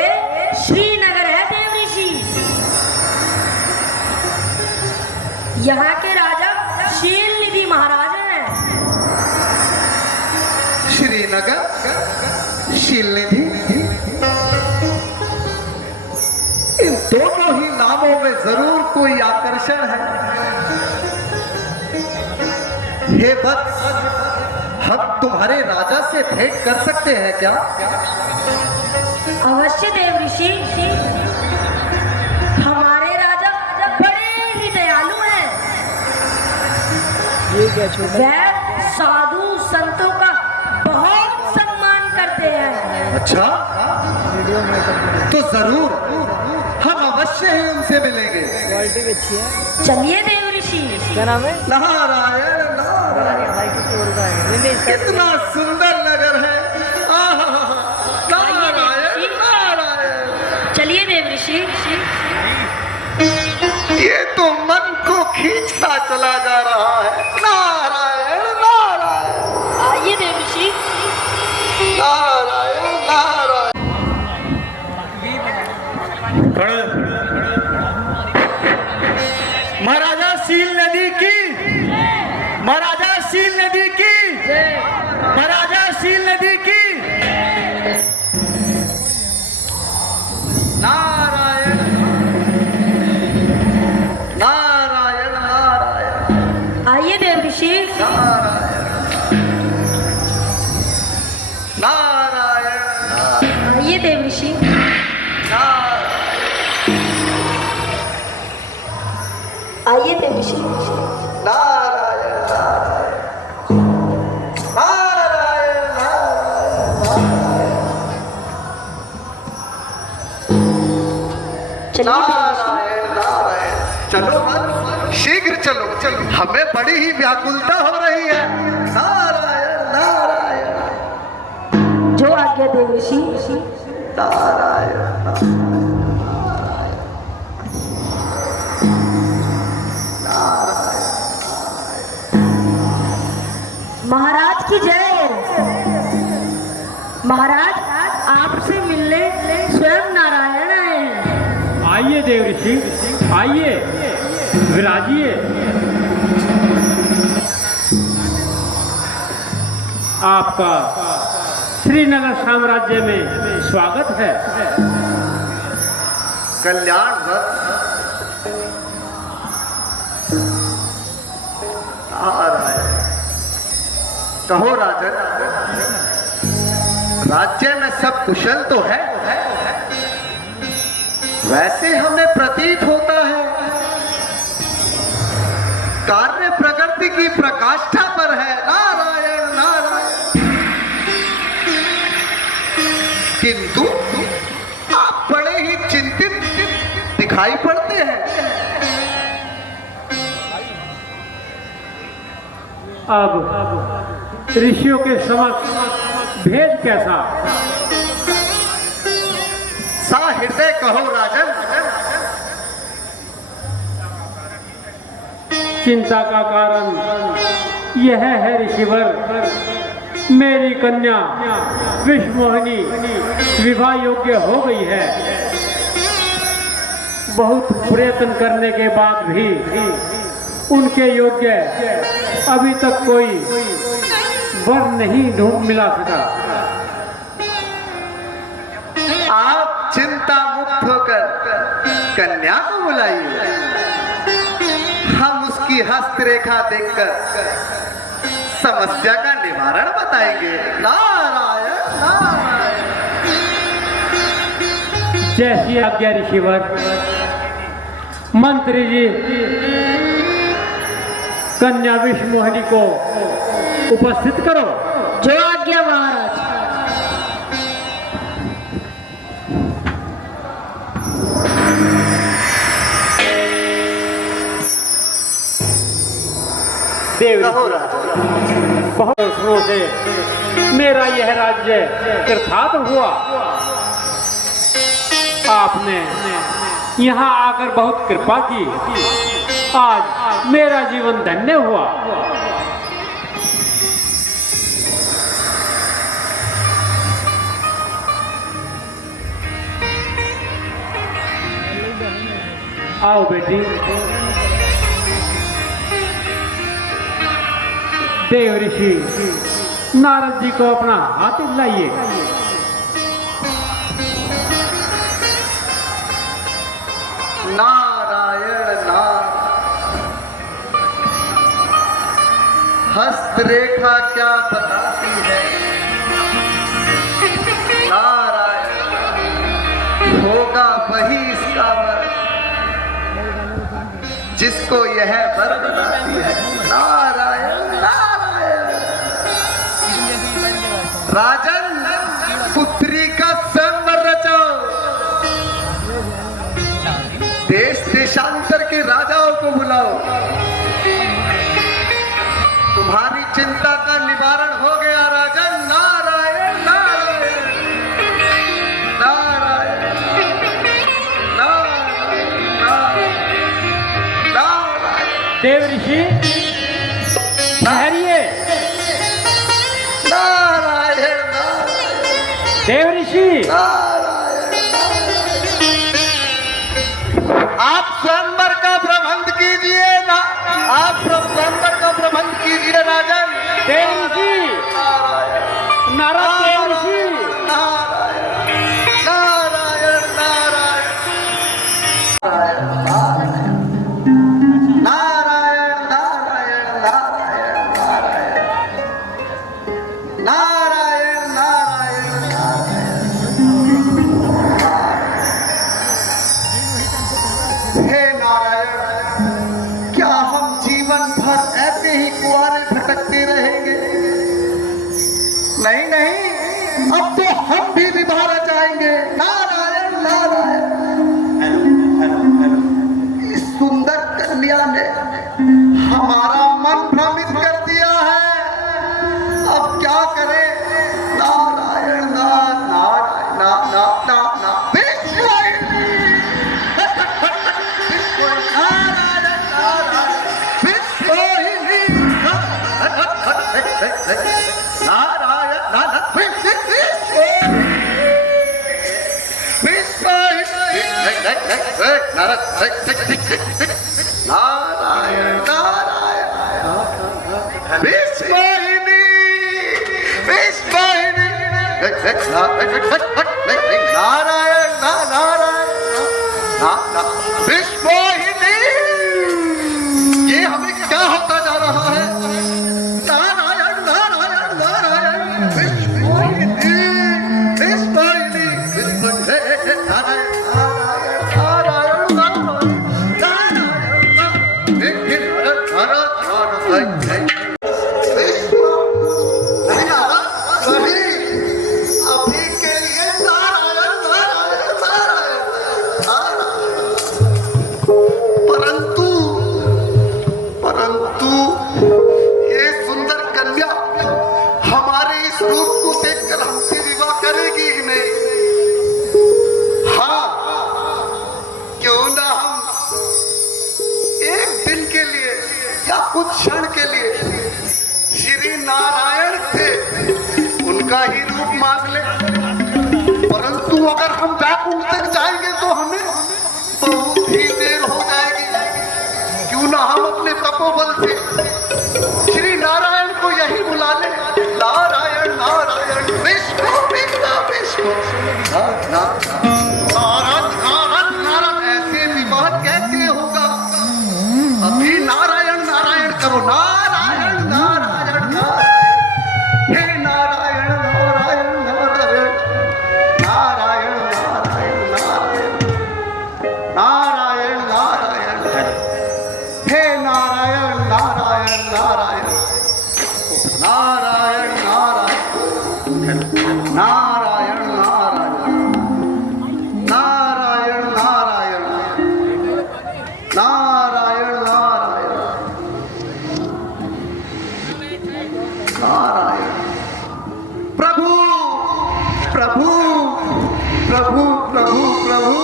श्रीनगर है देव ऋषि। यहाँ के राजा शील निधि महाराज हैं। श्रीनगर, शील निधि, इन दोनों ही नामों में जरूर कोई आकर्षण है। हे वत्स, हम तुम्हारे राजा से भेंट कर सकते हैं क्या? अवश्य देव ऋषि। हमारे राजा बड़े ही दयालु हैं। वह साधु संतों का बहुत सम्मान करते हैं। अच्छा, तो जरूर हम अवश्य ही उनसे मिलेंगे। क्वालिटी भी अच्छी है। चलिए देव ऋषि। क्या नाम है? नारायण नारायण। कितना सुंदर नगर है। नारायण नारायण। चलिए देव ऋषि। ये तो मन को खींचता चला जा रहा है। नारायण नारायण। आइए देव ऋषि। नारायण नारायण। महाराजा शील नदी की, महाराजा शील नदी की, महाराजा शील नदी की। देवऋषि। आइए देवऋषि। नारायण नारायण नारायण नारायण। चलो मत, शीघ्र चलो चलो, हमें बड़ी ही व्याकुलता हो रही है। नारायण नारायण। जो आज्ञा देवऋषि। नारायण महाराज की जय। महाराज आपसे मिलने स्वयं नारायण आए। आइए देवऋषि, आइए, विराजिए। आपका श्रीनगर साम्राज्य में स्वागत है। कल्याण वत्स। कहो राजन, राज्य में सब कुशल तो है? वैसे हमें प्रतीत होता है कार्य प्रकृति की प्रकाष्ठा पर है। नारायण नारायण। किंतु आप बड़े ही चिंतित दिखाई पड़ते हैं। अब ऋषियों के समक्ष भेद कैसा? साहृदय कहो राजन। चिंता का कारण यह है ऋषिवर, मेरी कन्या विषमोहिनी विवाह योग्य हो गई है। बहुत प्रयत्न करने के बाद भी उनके योग्य अभी तक कोई वर नहीं ढूंढ मिला सका। आप चिंता मुक्त होकर कन्या को बुलाइए, हम उसकी हस्तरेखा देखकर समस्या का निवारण बताएंगे। नारायण नारायण। जैसी आज्ञा ऋषिवर। मंत्री जी, कन्या विषमोहिनी को उपस्थित करो। जो आज्ञा महाराज। बहुत वर्षों से मेरा यह राज्य तीर्थात हुआ। आपने यहाँ आकर बहुत कृपा की। आज मेरा जीवन धन्य हुआ। आओ बेटी। देव ऋषि नारद जी को अपना हाथ लाइए। नारायण नारायण। हस्तरेखा क्या बताती है? नारायण। होगा वही इसका वर जिसको यह वर बताती है। नारायण नारायण। राजन, पुत्री का स्वयंवर रचो। देश देशांतर के राजाओं को बुलाओ। तुम्हारी चिंता का निवारण हो गया राजन। नारायण नारायण नारायण नारायण नारायण। देव ऋषि ठहरिए। नारायण देव ऋषि, आप स्वयंवर का प्रबंध कीजिए ना। आप स्वयंवर का प्रबंध कीजिए राजन। देव ऋषि, नारद देव ऋषि। नारायण नारायण नारायण नारायण नारायण नारायण नारायण नारायण। नहीं नहीं, अब तो हम भी निभा जाएंगे। नारायण नारायण। इस सुंदर कन्या ने हमारा मन भ्रमित कर दिया है, अब क्या करें? नारायण नारायण ना ना ना ना नारायण नारायण विश्ववाहिनी विश्ववाहिनी नारायण नारायण विश्ववाहिनी। ये हमें क्या होता जा रहा है? नारायण नारायण नारायण विश्ववाहिनी विश्ववाहिनी नारायण कुछ क्षण के लिए श्री नारायण थे उनका ही रूप मांग ले, परंतु अगर हम व्याकुल तक जाएंगे तो हमें बहुत ही देर हो जाएगी। क्यों ना हम अपने तपोबल से श्री नारायण को यही बुला ले। नारायण नारायण विष्णु विष्णु विष्णु नारायण नारायण नारायण। ऐसे विवाह कैसे होगा? अभी नारायण नारायण करो। नारायण नारायण नारायण हे नारायण नारायण नारायण नारायण नारायण नारायण नारायण नारायण हे नारायण नारायण नारायण नारायण नारायण नारायण नारायण नारायण नारायण नारायण प्रभु प्रभु प्रभु प्रभु प्रभु।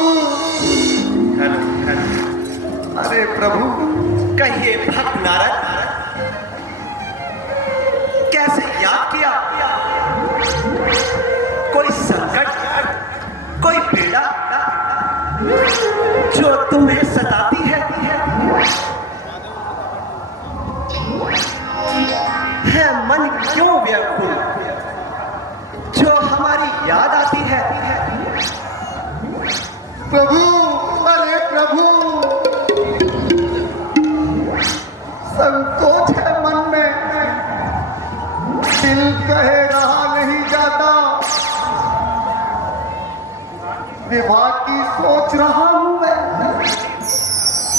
अरे प्रभु कहिए भक्त नारद, कैसे याद किया? कोई संकट, कोई पीड़ा जो तुम्हें सताती है मन क्यों व्याकुल जो हमारी याद आती है? प्रभु अरे प्रभु, संकोच है मन में, दिल कहे रहा नहीं जाता, विवाह की सोच रहा हूं मैं,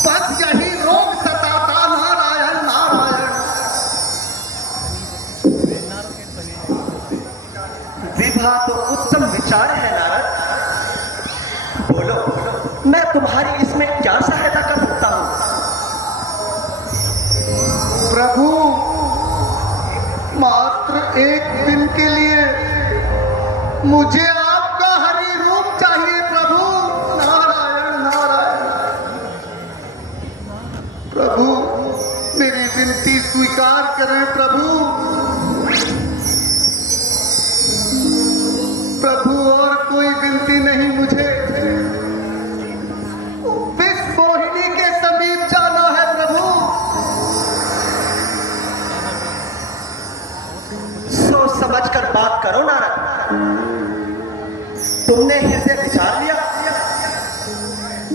बस यही रोग सताता। नारायण नारायण। विवाह तो उत्तम विचार है नारद, बोलो मैं तुम्हारी इसमें क्या सहायता कर सकता हूं? प्रभु मात्र एक दिन के लिए मुझे आपका हरि रूप चाहिए प्रभु। नारायण नारायण। प्रभु मेरी विनती स्वीकार करें प्रभु। प्रभु और कोई विनती नहीं मुझे, विश्ववाहिनी के समीप जाना है प्रभु। सोच समझ कर बात करो नारद, तुमने हृदय विचार लिया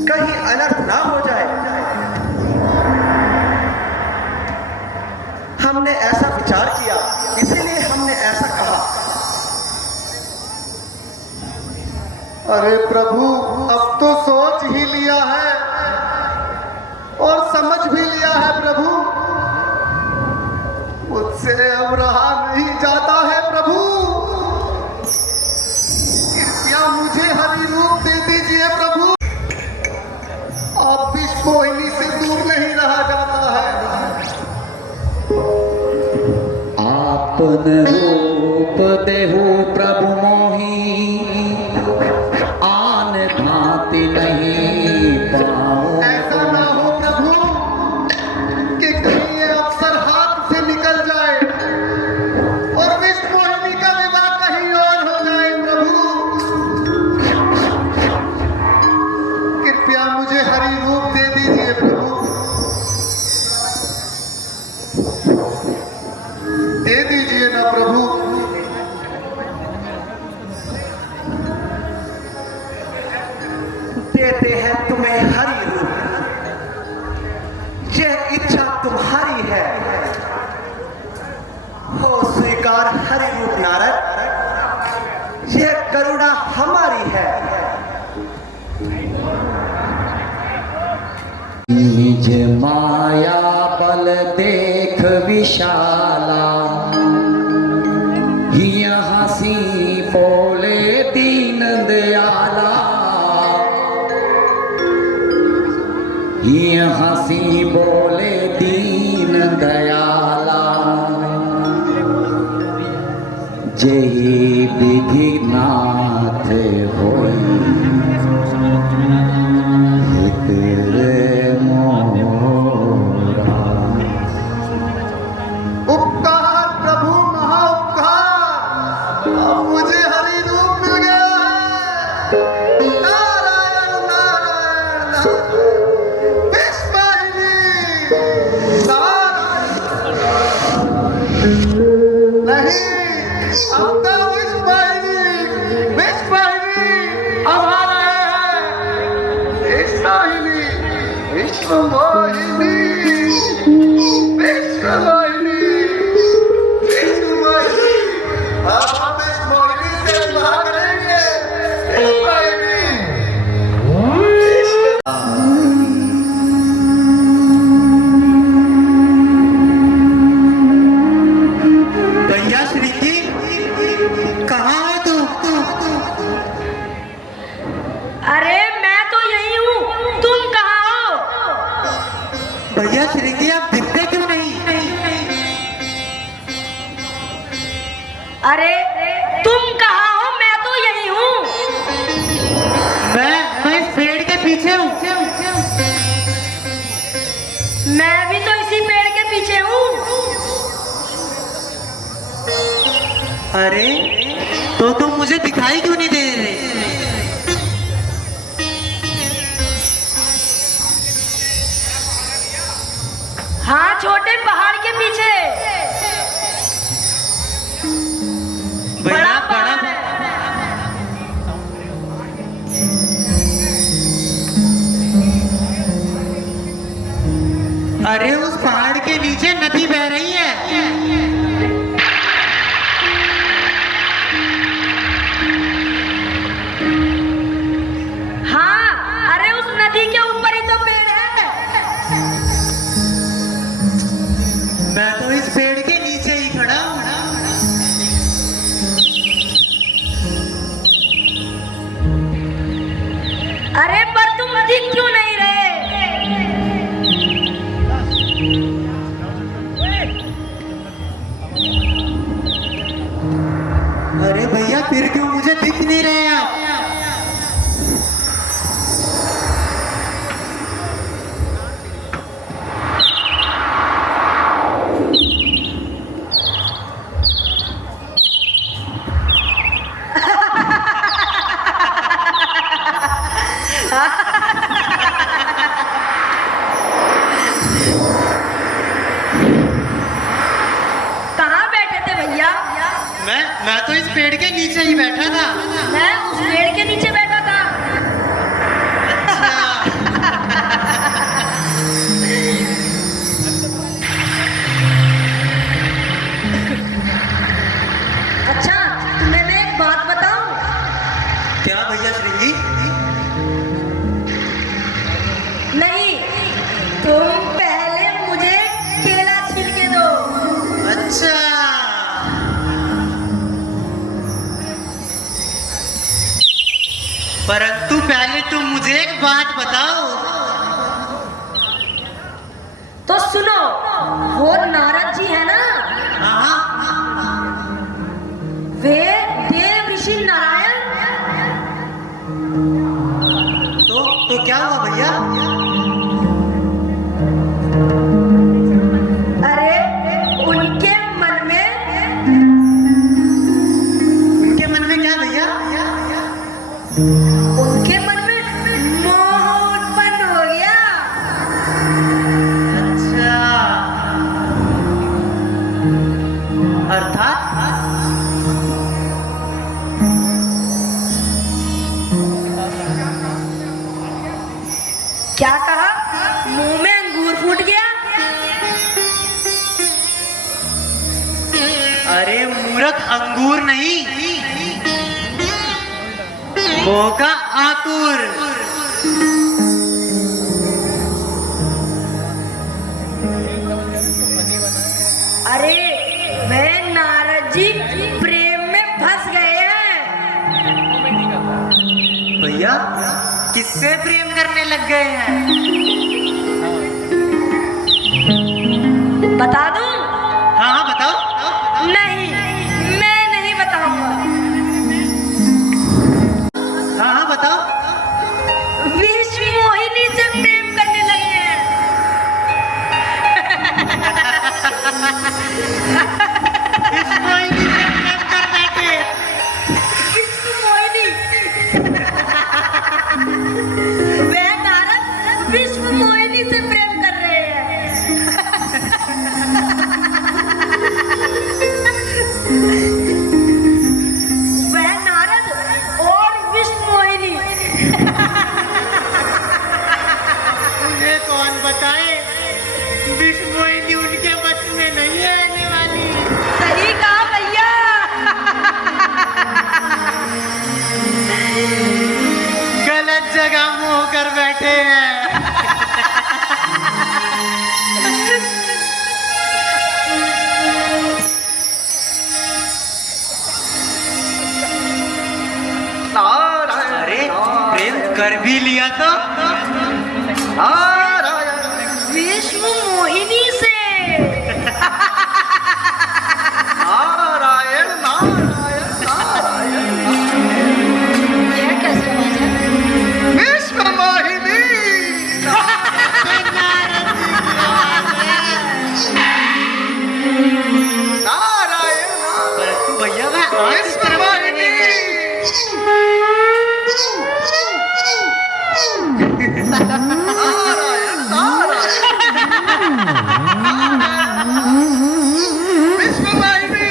कहीं अनर्थ ना हो जाए। हमने ऐसा विचार किया, इसीलिए हमने ऐसा कहा। अरे प्रभु अब तो सोच ही लिया है और समझ भी लिया है प्रभु, मुझसे अब रहा नहीं जाता है प्रभु। प्रभु मोही आन भांति नहीं पाओ। ऐसा ना हो प्रभु कि कहीं ये अवसर हाथ से निकल जाए और विष मोहिनी का विवाह कहीं और हो जाए। प्रभु कृपया मुझे हरि रूप दे दीजिए प्रभु, दे दीजिए ना प्रभु। देते हैं तुम्हें हरि रूप, यह इच्छा तुम्हारी है। हो स्वीकार हरि रूप नारद, यह करुणा हमारी है। निज माया बल देख विशाला, यहाँ सी बोले दीन दयाला, यहाँ सी बोले दीन दयाला। जय विघ्नाथ होई उपकार प्रभु, महा उपकार, अब मुझे हरि रूप मिल गया है। नारायण नारायण विश्ववाहिनी नहीं, अब तो विश्ववाहिनी अब आ रहे हैं। विश्ववाहिनी विश्ववाहिनी विश्ववाहिनी विश्ववाहिनी, अब हम इस मोहिनी से विवाह करेंगे। विश्ववाहिनी भैया श्री जी, कहाँ है तू? अरे मैं तो यही हूँ, तुम कहाँ हो? भैया श्री जी, आप दिखते क्यों नहीं? अरे तुम कहाँ हो? मैं तो यही हूँ। मैं इस पेड़ के पीछे हूँ। मैं भी तो इसी पेड़ के पीछे हूँ। अरे तो तुम मुझे दिखाई क्यों नहीं दे रहे? हाँ, छोटे पहाड़ के पीछे बड़ा पहाड़ है। अरे उस पहाड़ के नीचे नदी बह रही है। हाँ, अरे उस नदी के ऊपर ही तो पेड़ है। मैं तो इस पेड़ के नीचे ही खड़ा हूँ। अरे पर तुम दिख क्यों नहीं रहे? अरे भैया, फिर क्यों मुझे दिख नहीं रहे आप? कहाँ बैठे थे भैया? मैं तो इस पेड़ के नीचे ही बैठा था। मैं उस पेड़ के नीचे बैठा था। अच्छा, तुम्हें मैं एक बात बताऊं? क्या भैया श्री जी? नहीं, तुम पहले मुझे केला छील के दो। अच्छा, परंतु पहले तुम मुझे एक बात बताओ। तो सुनो, वो नारद जी है ना, वे उनके मन में मोह उत्पन्न हो गया। अच्छा, अर्थात क्या कहा? मुंह में अंगूर फूट गया? अरे मूर्ख, अंगूर नहीं, मोह का आकुर। अरे वह नारद जी प्रेम में फंस गए हैं। भैया किससे प्रेम करने लग गए हैं? बता दूं? हाँ हाँ बताओ। नहीं, मैं नहीं बताऊंगा। हाँ हाँ बताओ। विश्व मोहिनी से प्रेम करने लगे हैं। विश्व मोहिनी से प्रेम कर बैठे। विश्व मोहिनी। वह नारद विश्व मोहिनी से प्रेम कर रहे हैं। वह नारद और विश्व मोहिनी। मुझे कौन बताए, विश्व मोहिनी उनके बस में नहीं है आने वाली। सही कहा भैया। गलत जगह मुंह कर बैठे हैं। अरे प्रेम कर भी लिया तो विश्व मोहिनी से। नारायण नारायण नारायण यह कैसे आवाज है? विश्व मोहिनी। नारायण परंतु भैया मैं आज विश्व मोहिनी। नारायण नारायण विश्व मोहिनी।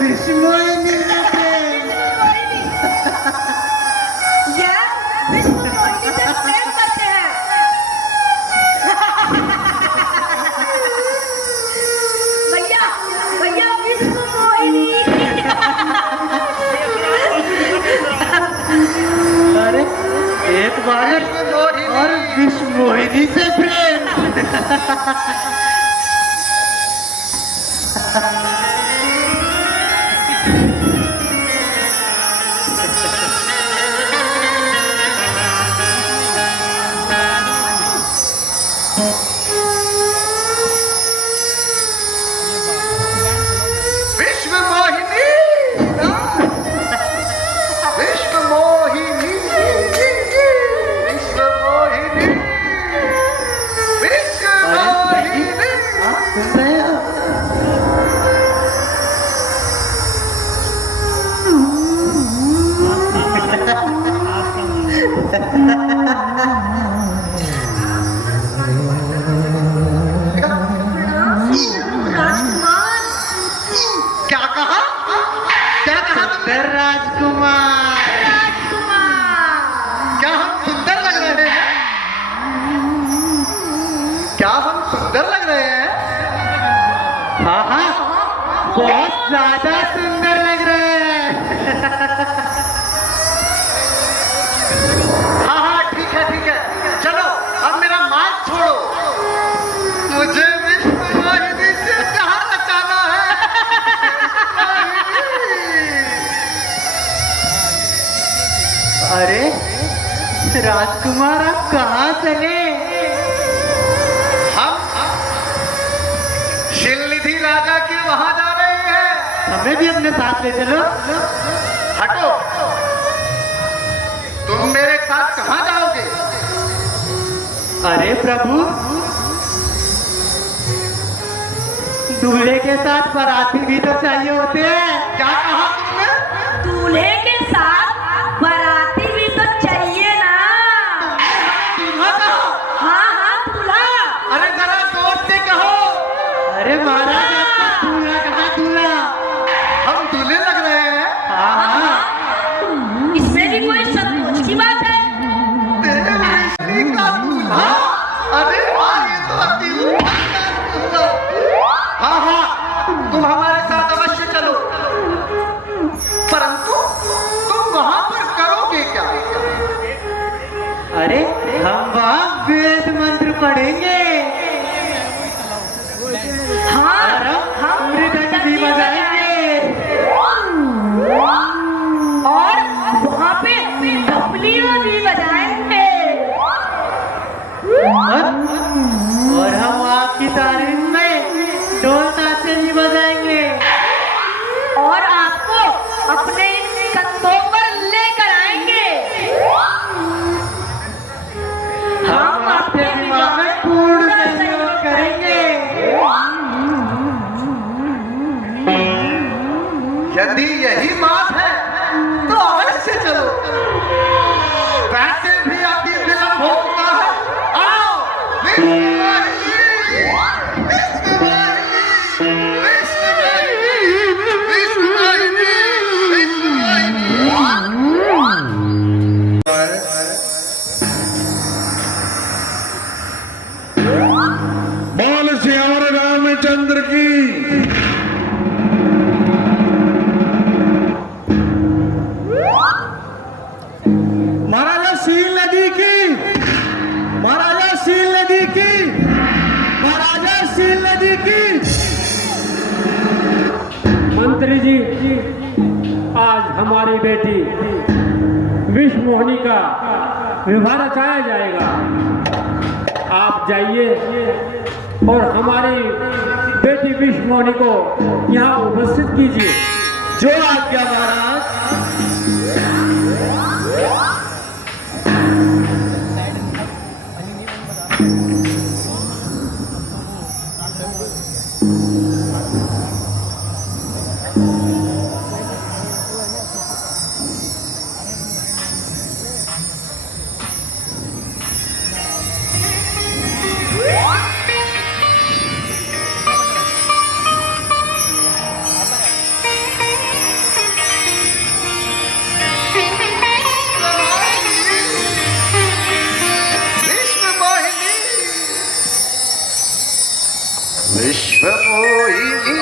विश्व मोहिनी से प्रेम। यह विश्व मोहिनी से प्रेम करते हैं। भैया भैया विश्व मोहिनी। अरे एक बार और विश्व मोहिनी से प्रेम। विश्व मोहिनी। विश्व मोहिनी। विश्व मोहिनी। विश्व मोहिनी। आप सुन रहे हो? राजकुमार। क्या कहा? क्या कहा तुमने? राजकुमार। क्या हम सुंदर लग रहे हैं? क्या हम सुंदर लग रहे हैं? हाँ हाँ बहुत ज्यादा सुंदर लग रहे हैं। हाँ हाँ ठीक है ठीक है। चलो अब मेरा मार्ग छोड़ो। मुझे विश्व मोहिनी से प्यार रचाना है। अरे राजकुमार आप कहाँ चले? हमें भी अपने साथ ले चलो। हटो, तुम मेरे साथ कहाँ जाओगे? अरे प्रभु, दूल्हे के साथ बाराती भी तो चाहिए होते हैं। क्या कहा तुमने? दूल्हे के साथ बाराती भी तो चाहिए ना। दूल्हा कहा? हाँ दूल्हा। अरे जरा जोर से कहो। अरे महाराज, आपका दूल्हा कहा? दूल्हा हम दूल्हे लग रहे हैं। हाँ, इसमें भी कोई संकोच की बात है? तेरे रिश्ते का दूल्हा? अरे वाह, ये तो अति दूल्हा। हाँ, तुम हमारे साथ अवश्य चलो, परंतु तुम वहां पर करोगे क्या? अरे हम वहां वेद मंत्र पढ़ेंगे। हाँ, हम मृदंग भी बजाएंगे और वहाँ पे ढपलियाँ भी बजाएंगे। और हम आपकी तारीफ में ढोल ताशे भी बजाएंगे और आपको अपने इन कंधों पर लेकर आएंगे। हम आपके विवाह में पूर्ण सहयोग करेंगे। यदि यही बात है तो अवश्य चलो। वैसे भी अति विलंब हो चुका है। आओ, बोल श्याम रामचंद्र की। महाराजा सील नदी की, महाराजा सील नदी की, महाराजा सील नदी की। मंत्री जी, आज हमारी बेटी विष मोहिनी का विवाह रचाया जाएगा। आप जाइए और हमारी बेटी विष मोहिनी को यहाँ उपस्थित कीजिए। जो आज्ञा महाराज। विश्व मोहिनी, विश्व मोहिनी।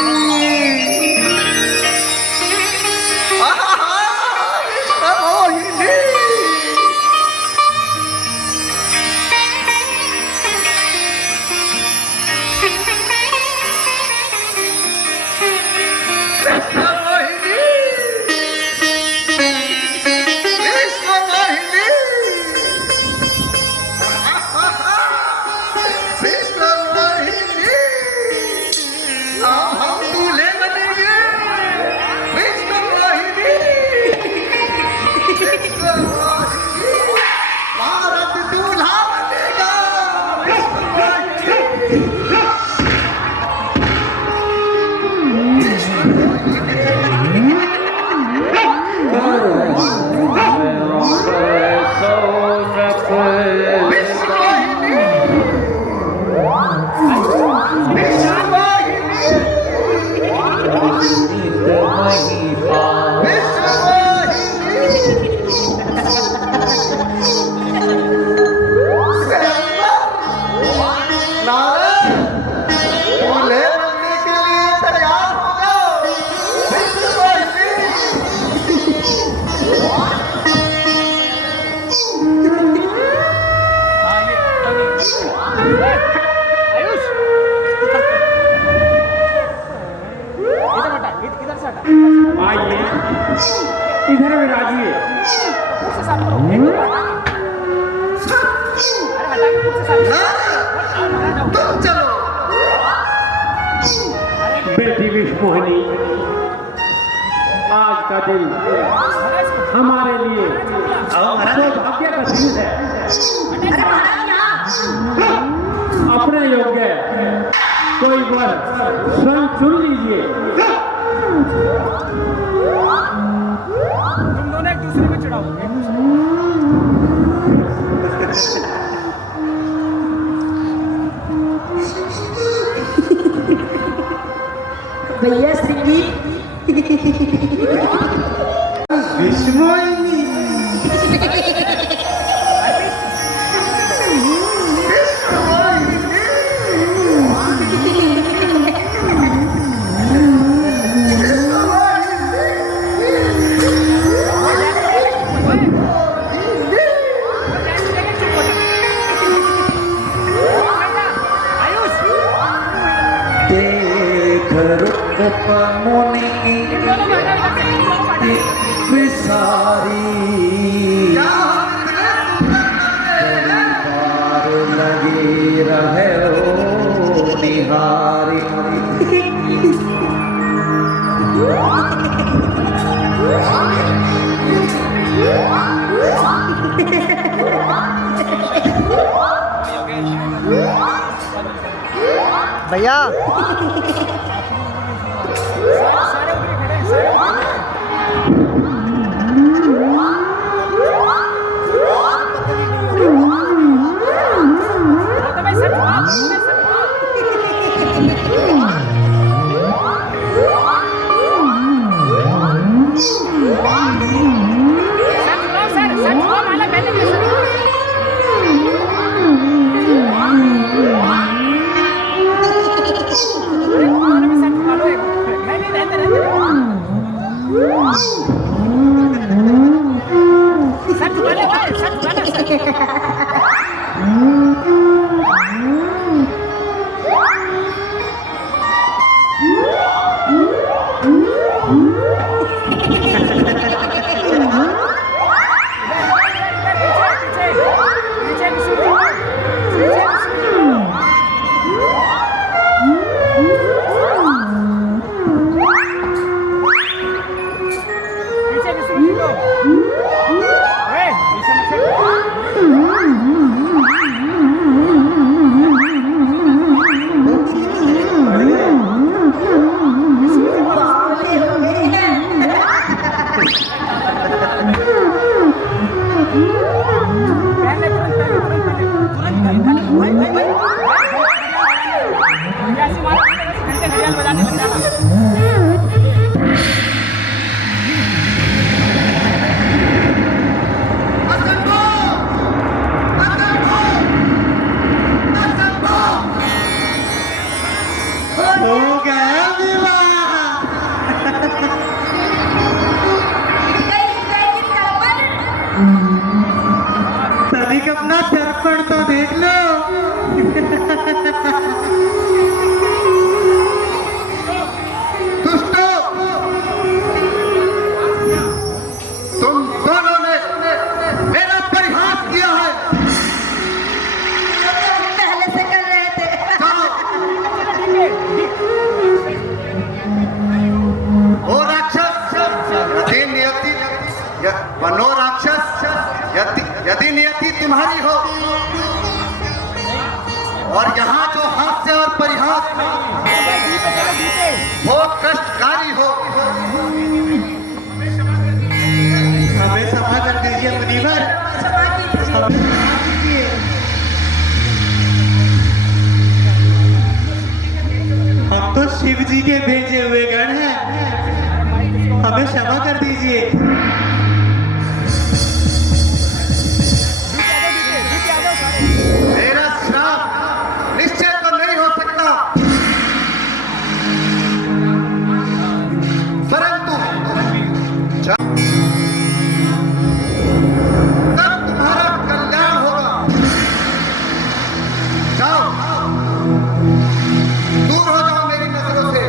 आइए, इधर विराजिए। तुम चलो। बेटी विष मोहिनी, का दिन हमारे लिए सौभाग्य का दिन है। अपने योग्य कोई वर स्वयं चुन लीजिए। तुम दोनों एक दूसरे में चढ़ाओ। भैया सिंगी देख रुक मुनि विसारी बार लगी रहे हो निहारी। भैया तनिक अपना दर्पण तो देख लो। दुष्टों, तुम दोनों ने मेरा परिहास किया है। पहले से कर रहे थे। ओ राक्षस, यदि नियति बनो राक्षस, यदि नियति तुम्हारी हो और यहाँ जो हास्य और परिहास वो कष्टकारी हो, हमें क्षमा कर दीजिए मुनिवर। हम तो शिव जी के भेजे हुए गण हैं, हमें क्षमा कर दीजिए। मेरा श्राप निश्चय तो नहीं हो सकता, परंतु जब तुम्हारा कल्याण होगा, जाओ दूर हो जाओ मेरी नजरों से।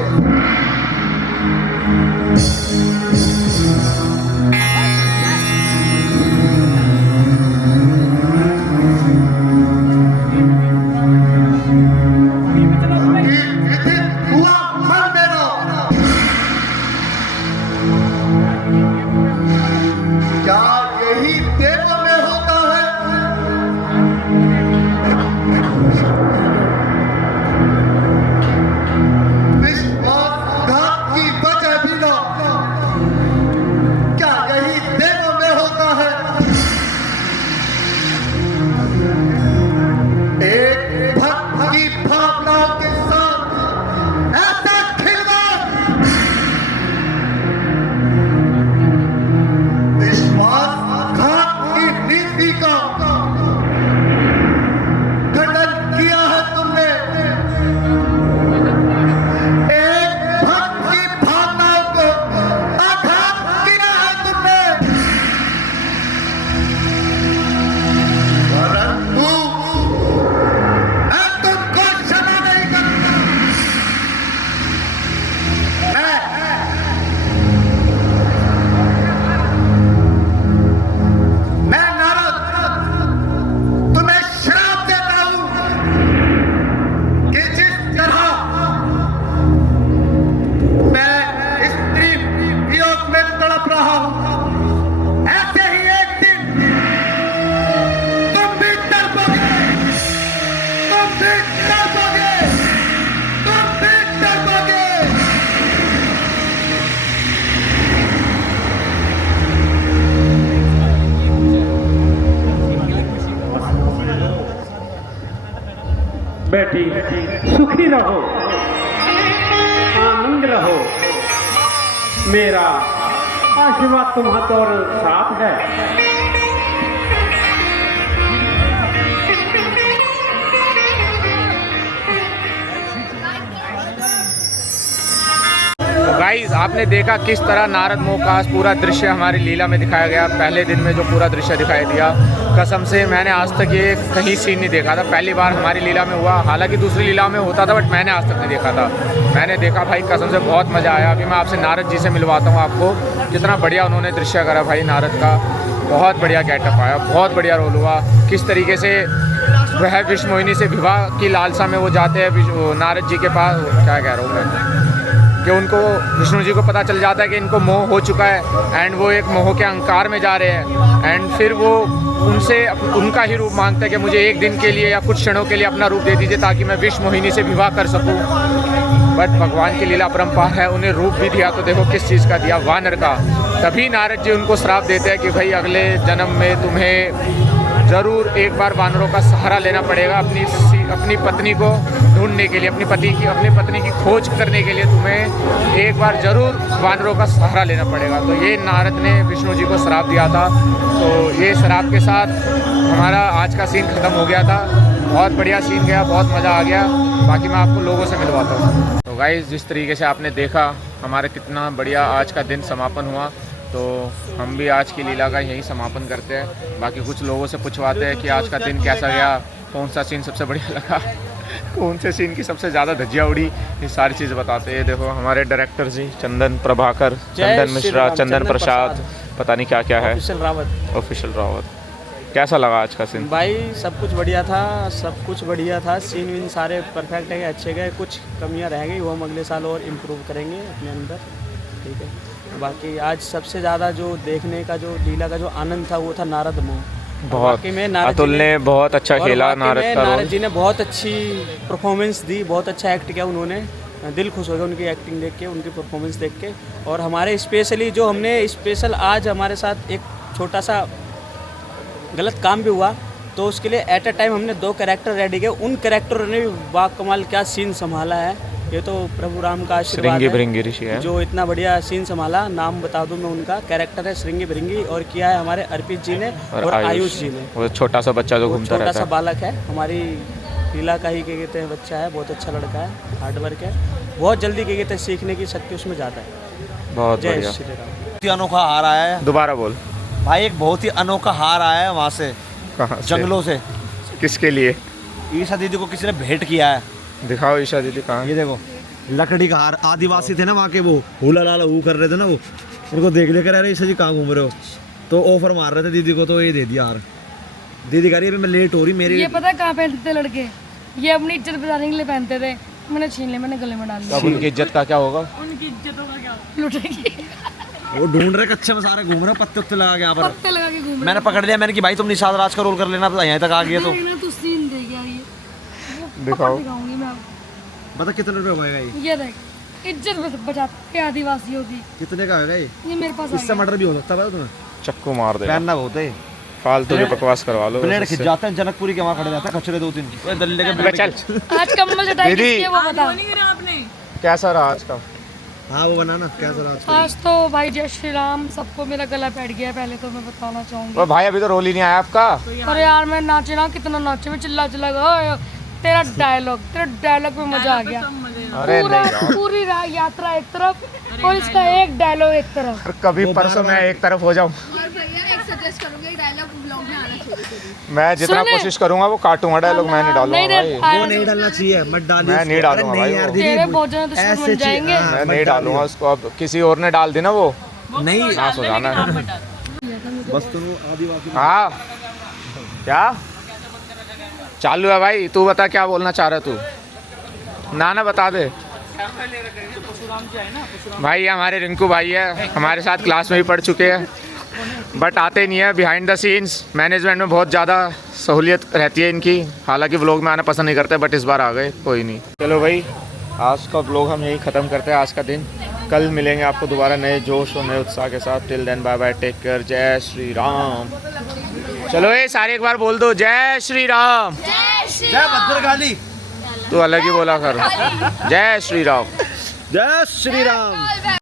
जी सुखी रहो, आनंद रहो। मेरा आशीर्वाद तुम्हारा और साथ है। गाइस आपने देखा किस तरह नारद मोह का पूरा दृश्य हमारी लीला में दिखाया गया। पहले दिन में जो पूरा दृश्य दिखाई दिया, कसम से मैंने आज तक ये कहीं सीन नहीं देखा था। पहली बार हमारी लीला में हुआ, हालांकि दूसरी लीला में होता था बट मैंने आज तक नहीं देखा था। मैंने देखा भाई, कसम से बहुत मज़ा आया। अभी मैं आपसे नारद जी से मिलवाता हूँ आपको, कितना बढ़िया उन्होंने दृश्य करा भाई नारद का। बहुत बढ़िया गेटअप आया, बहुत बढ़िया रोल हुआ। किस तरीके से वह विष्णु मोहिनी से विवाह की लालसा में वो जाते हैं नारद जी के पास, क्या कह रहा हूँ मैं, कि उनको विष्णु जी को पता चल जाता है कि इनको मोह हो चुका है एंड वो एक मोह के अहंकार में जा रहे हैं। एंड फिर वो उनसे उनका ही रूप मांगते हैं कि मुझे एक दिन के लिए या कुछ क्षणों के लिए अपना रूप दे दीजिए ताकि मैं विष्णु मोहिनी से विवाह कर सकूं। बट भगवान की लीला परम्पार है, उन्हें रूप भी दिया तो देखो किस चीज़ का दिया, वानर का। तभी नारद जी उनको श्राप देते हैं कि भाई अगले जन्म में तुम्हें ज़रूर एक बार वानरों का सहारा लेना पड़ेगा अपनी पत्नी को ढूंढने के लिए, अपनी पत्नी की खोज करने के लिए तुम्हें एक बार ज़रूर वानरों का सहारा लेना पड़ेगा। तो ये नारद ने विष्णु जी को श्राप दिया था। तो ये श्राप के साथ हमारा आज का सीन ख़त्म हो गया था। बहुत बढ़िया सीन गया, बहुत मज़ा आ गया। बाकी मैं आपको लोगों से मिलवाता हूँ। तो गाइस जिस तरीके से आपने देखा हमारा कितना बढ़िया आज का दिन समापन हुआ, तो हम भी आज की लीला का यही समापन करते हैं। बाकी कुछ लोगों से पूछवाते हैं कि आज का दिन कैसा गया, कौन सा सीन सबसे बढ़िया लगा, कौन से सीन की सबसे ज़्यादा धज्जियाँ उड़ी, ये सारी चीज़ बताते हैं। देखो हमारे डायरेक्टर जी चंदन प्रभाकर, चंदन मिश्रा, चंदन प्रसाद, पता नहीं क्या क्या है, ऑफिशियल रावत। कैसा लगा आज का सीन? भाई सब कुछ बढ़िया था, सब कुछ बढ़िया था। सीन विन सारे परफेक्ट है, अच्छे गए। कुछ कमियाँ रह गई वो हम अगले साल और इम्प्रूव करेंगे अपने अंदर, ठीक है। बाकी आज सबसे ज़्यादा जो देखने का जो लीला का जो आनंद था वो था नारद मोह। बहुत अतुल ने बहुत अच्छा खेला नारद का रोल। नारद जी ने बहुत अच्छी परफॉर्मेंस दी, बहुत अच्छा एक्ट किया उन्होंने। दिल खुश हो गया उनकी एक्टिंग देख के, उनकी परफॉर्मेंस देख के। और हमारे स्पेशली जो हमने स्पेशल आज हमारे साथ एक छोटा सा गलत काम भी हुआ, तो उसके लिए एट अ टाइम हमने 2 कैरेक्टर रेडी किए। उन कैरेक्टरों ने भी बाकमाल क्या सीन संभाला है, ये तो प्रभु राम का आशीर्वाद है जो इतना बढ़िया सीन संभाला। नाम बता दूं मैं, उनका कैरेक्टर है श्रृंगी भृंगी और किया है हमारे अर्पित जी ने और आयुष जी ने। वो छोटा सा बच्चा जो घूमता रहता है, छोटा सा बालक है, हमारी लीला का ही क्या कहते हैं बच्चा है। बहुत अच्छा लड़का है, हार्ड वर्क है, बहुत जल्दी क्या कहते हैं सीखने की शक्ति उसमें ज़्यादा है। बहुत जय बढ़िया। श्री राम। बहुत ही अनोखा हार आया है। दोबारा बोल भाई, एक बहुत ही अनोखा हार आया है वहाँ से, कहाँ से? जंगलों से। किसके लिए? ईशा दीदी को किसी ने भेंट किया है। दिखाओ ईशा दीदी कहाँ? ये देखो लकड़ी का हार। आदिवासी थे ना वहाँ के, वो हुला लाला हू कर रहे थे ना, वो उनको देख लेकर अरे ईशा जी कहाँ घूम रहे हो, तो ऑफर मार रहे थे दीदी को, तो ये दे दिया हार। दीदी कह रही है मैं लेट हो रही मेरी। ये पता कहाँ पहनते थे लड़के, ये अपनी इज्जत बचाने के लिए पहनते थे। मैंने छीन लिया, मैंने गले में डाल दिया। अब उनकी इज्जत का क्या होगा? उनकी इज्जतों का क्या लुटेगी। वो ढूंढ रहे कच्चे में सारे घूम रहे, पत्ते उत्ते लगा के यहाँ पर। पत्ते लगा के घूम। मैंने पकड़ लिया, मैंने कि भाई तुम निषाद राज का रोल कर लेना, यहाँ तक आ गया तो तू सीन दे गया ये। दिखाओ। दिखाऊंगी मैं आपको। बता कितने रुपए होएगा ये देख, इज्जत बचाते आदिवासियों की। कितने का होगा ये मेरे पास इससे मर्डर भी हो सकता है तुम्हें। चक्कू मार दे, पहनना बहुत है, फालतू की बकवास करवा लो। ब्लेड खिंच जाते हैं, जनकपुरी के वहाँ खड़े जाते हैं कचरे 2-3 दल्ले के ब्लेड। चल आज कम्बल चटाई दीदी। किसकी है वो बता। कैसा रहा आज का? हाँ वो बनाना कैसा रहा आज तो भाई जय श्री राम, सबको मेरा गला बैठ गया। पहले तो मैं बताना चाहूँगी। भाई अभी तो रोल ही नहीं आया आपका। अरे यार मैं नाचे ना, कितना नाचे, मैं चिल्ला गया। तेरा डायलॉग में मजा आ गया। अरे पूरी यात्रा एक तरफ और इसका एक डायलॉग एक तरफ। कभी परसों मैं एक तरफ हो जाऊँ। मैं जितना कोशिश करूंगा वो काटूंगा डायलॉग, मैं नहीं डालूंगा भाई। वो नहीं डालना चाहिए, मत डालिए। मैं नहीं डालूंगा भाई, तेरे बहुत ज्यादा दुश्मन बन जाएंगे। मैं नहीं डालूंगा उसको। अब किसी और ने डाल दी ना वो नहीं नाश हो जाना है। बस तुम आदिवासी। हाँ क्या चालू है भाई? तू बता क्या बोलना चाह रहा तू? ना बता दे भाई। हमारे रिंकू भाई है, हमारे साथ क्लास में ही पढ़ चुके हैं बट आते नहीं है। बिहाइंड द सीन्स मैनेजमेंट में बहुत ज़्यादा सहूलियत रहती है इनकी, हालांकि व्लॉग में आना पसंद नहीं करते बट इस बार आ गए, कोई नहीं। चलो भाई आज का व्लॉग हम यहीं ख़त्म करते हैं, आज का दिन। कल मिलेंगे आपको दोबारा नए जोश और नए उत्साह के साथ। Till then bye bye, take care, जय श्री राम। चलो ये सारे एक बार बोल दो, जय श्री राम, जय भद्रकाली। तू अलग ही बोला कर। जय श्री राम। जय श्री राम।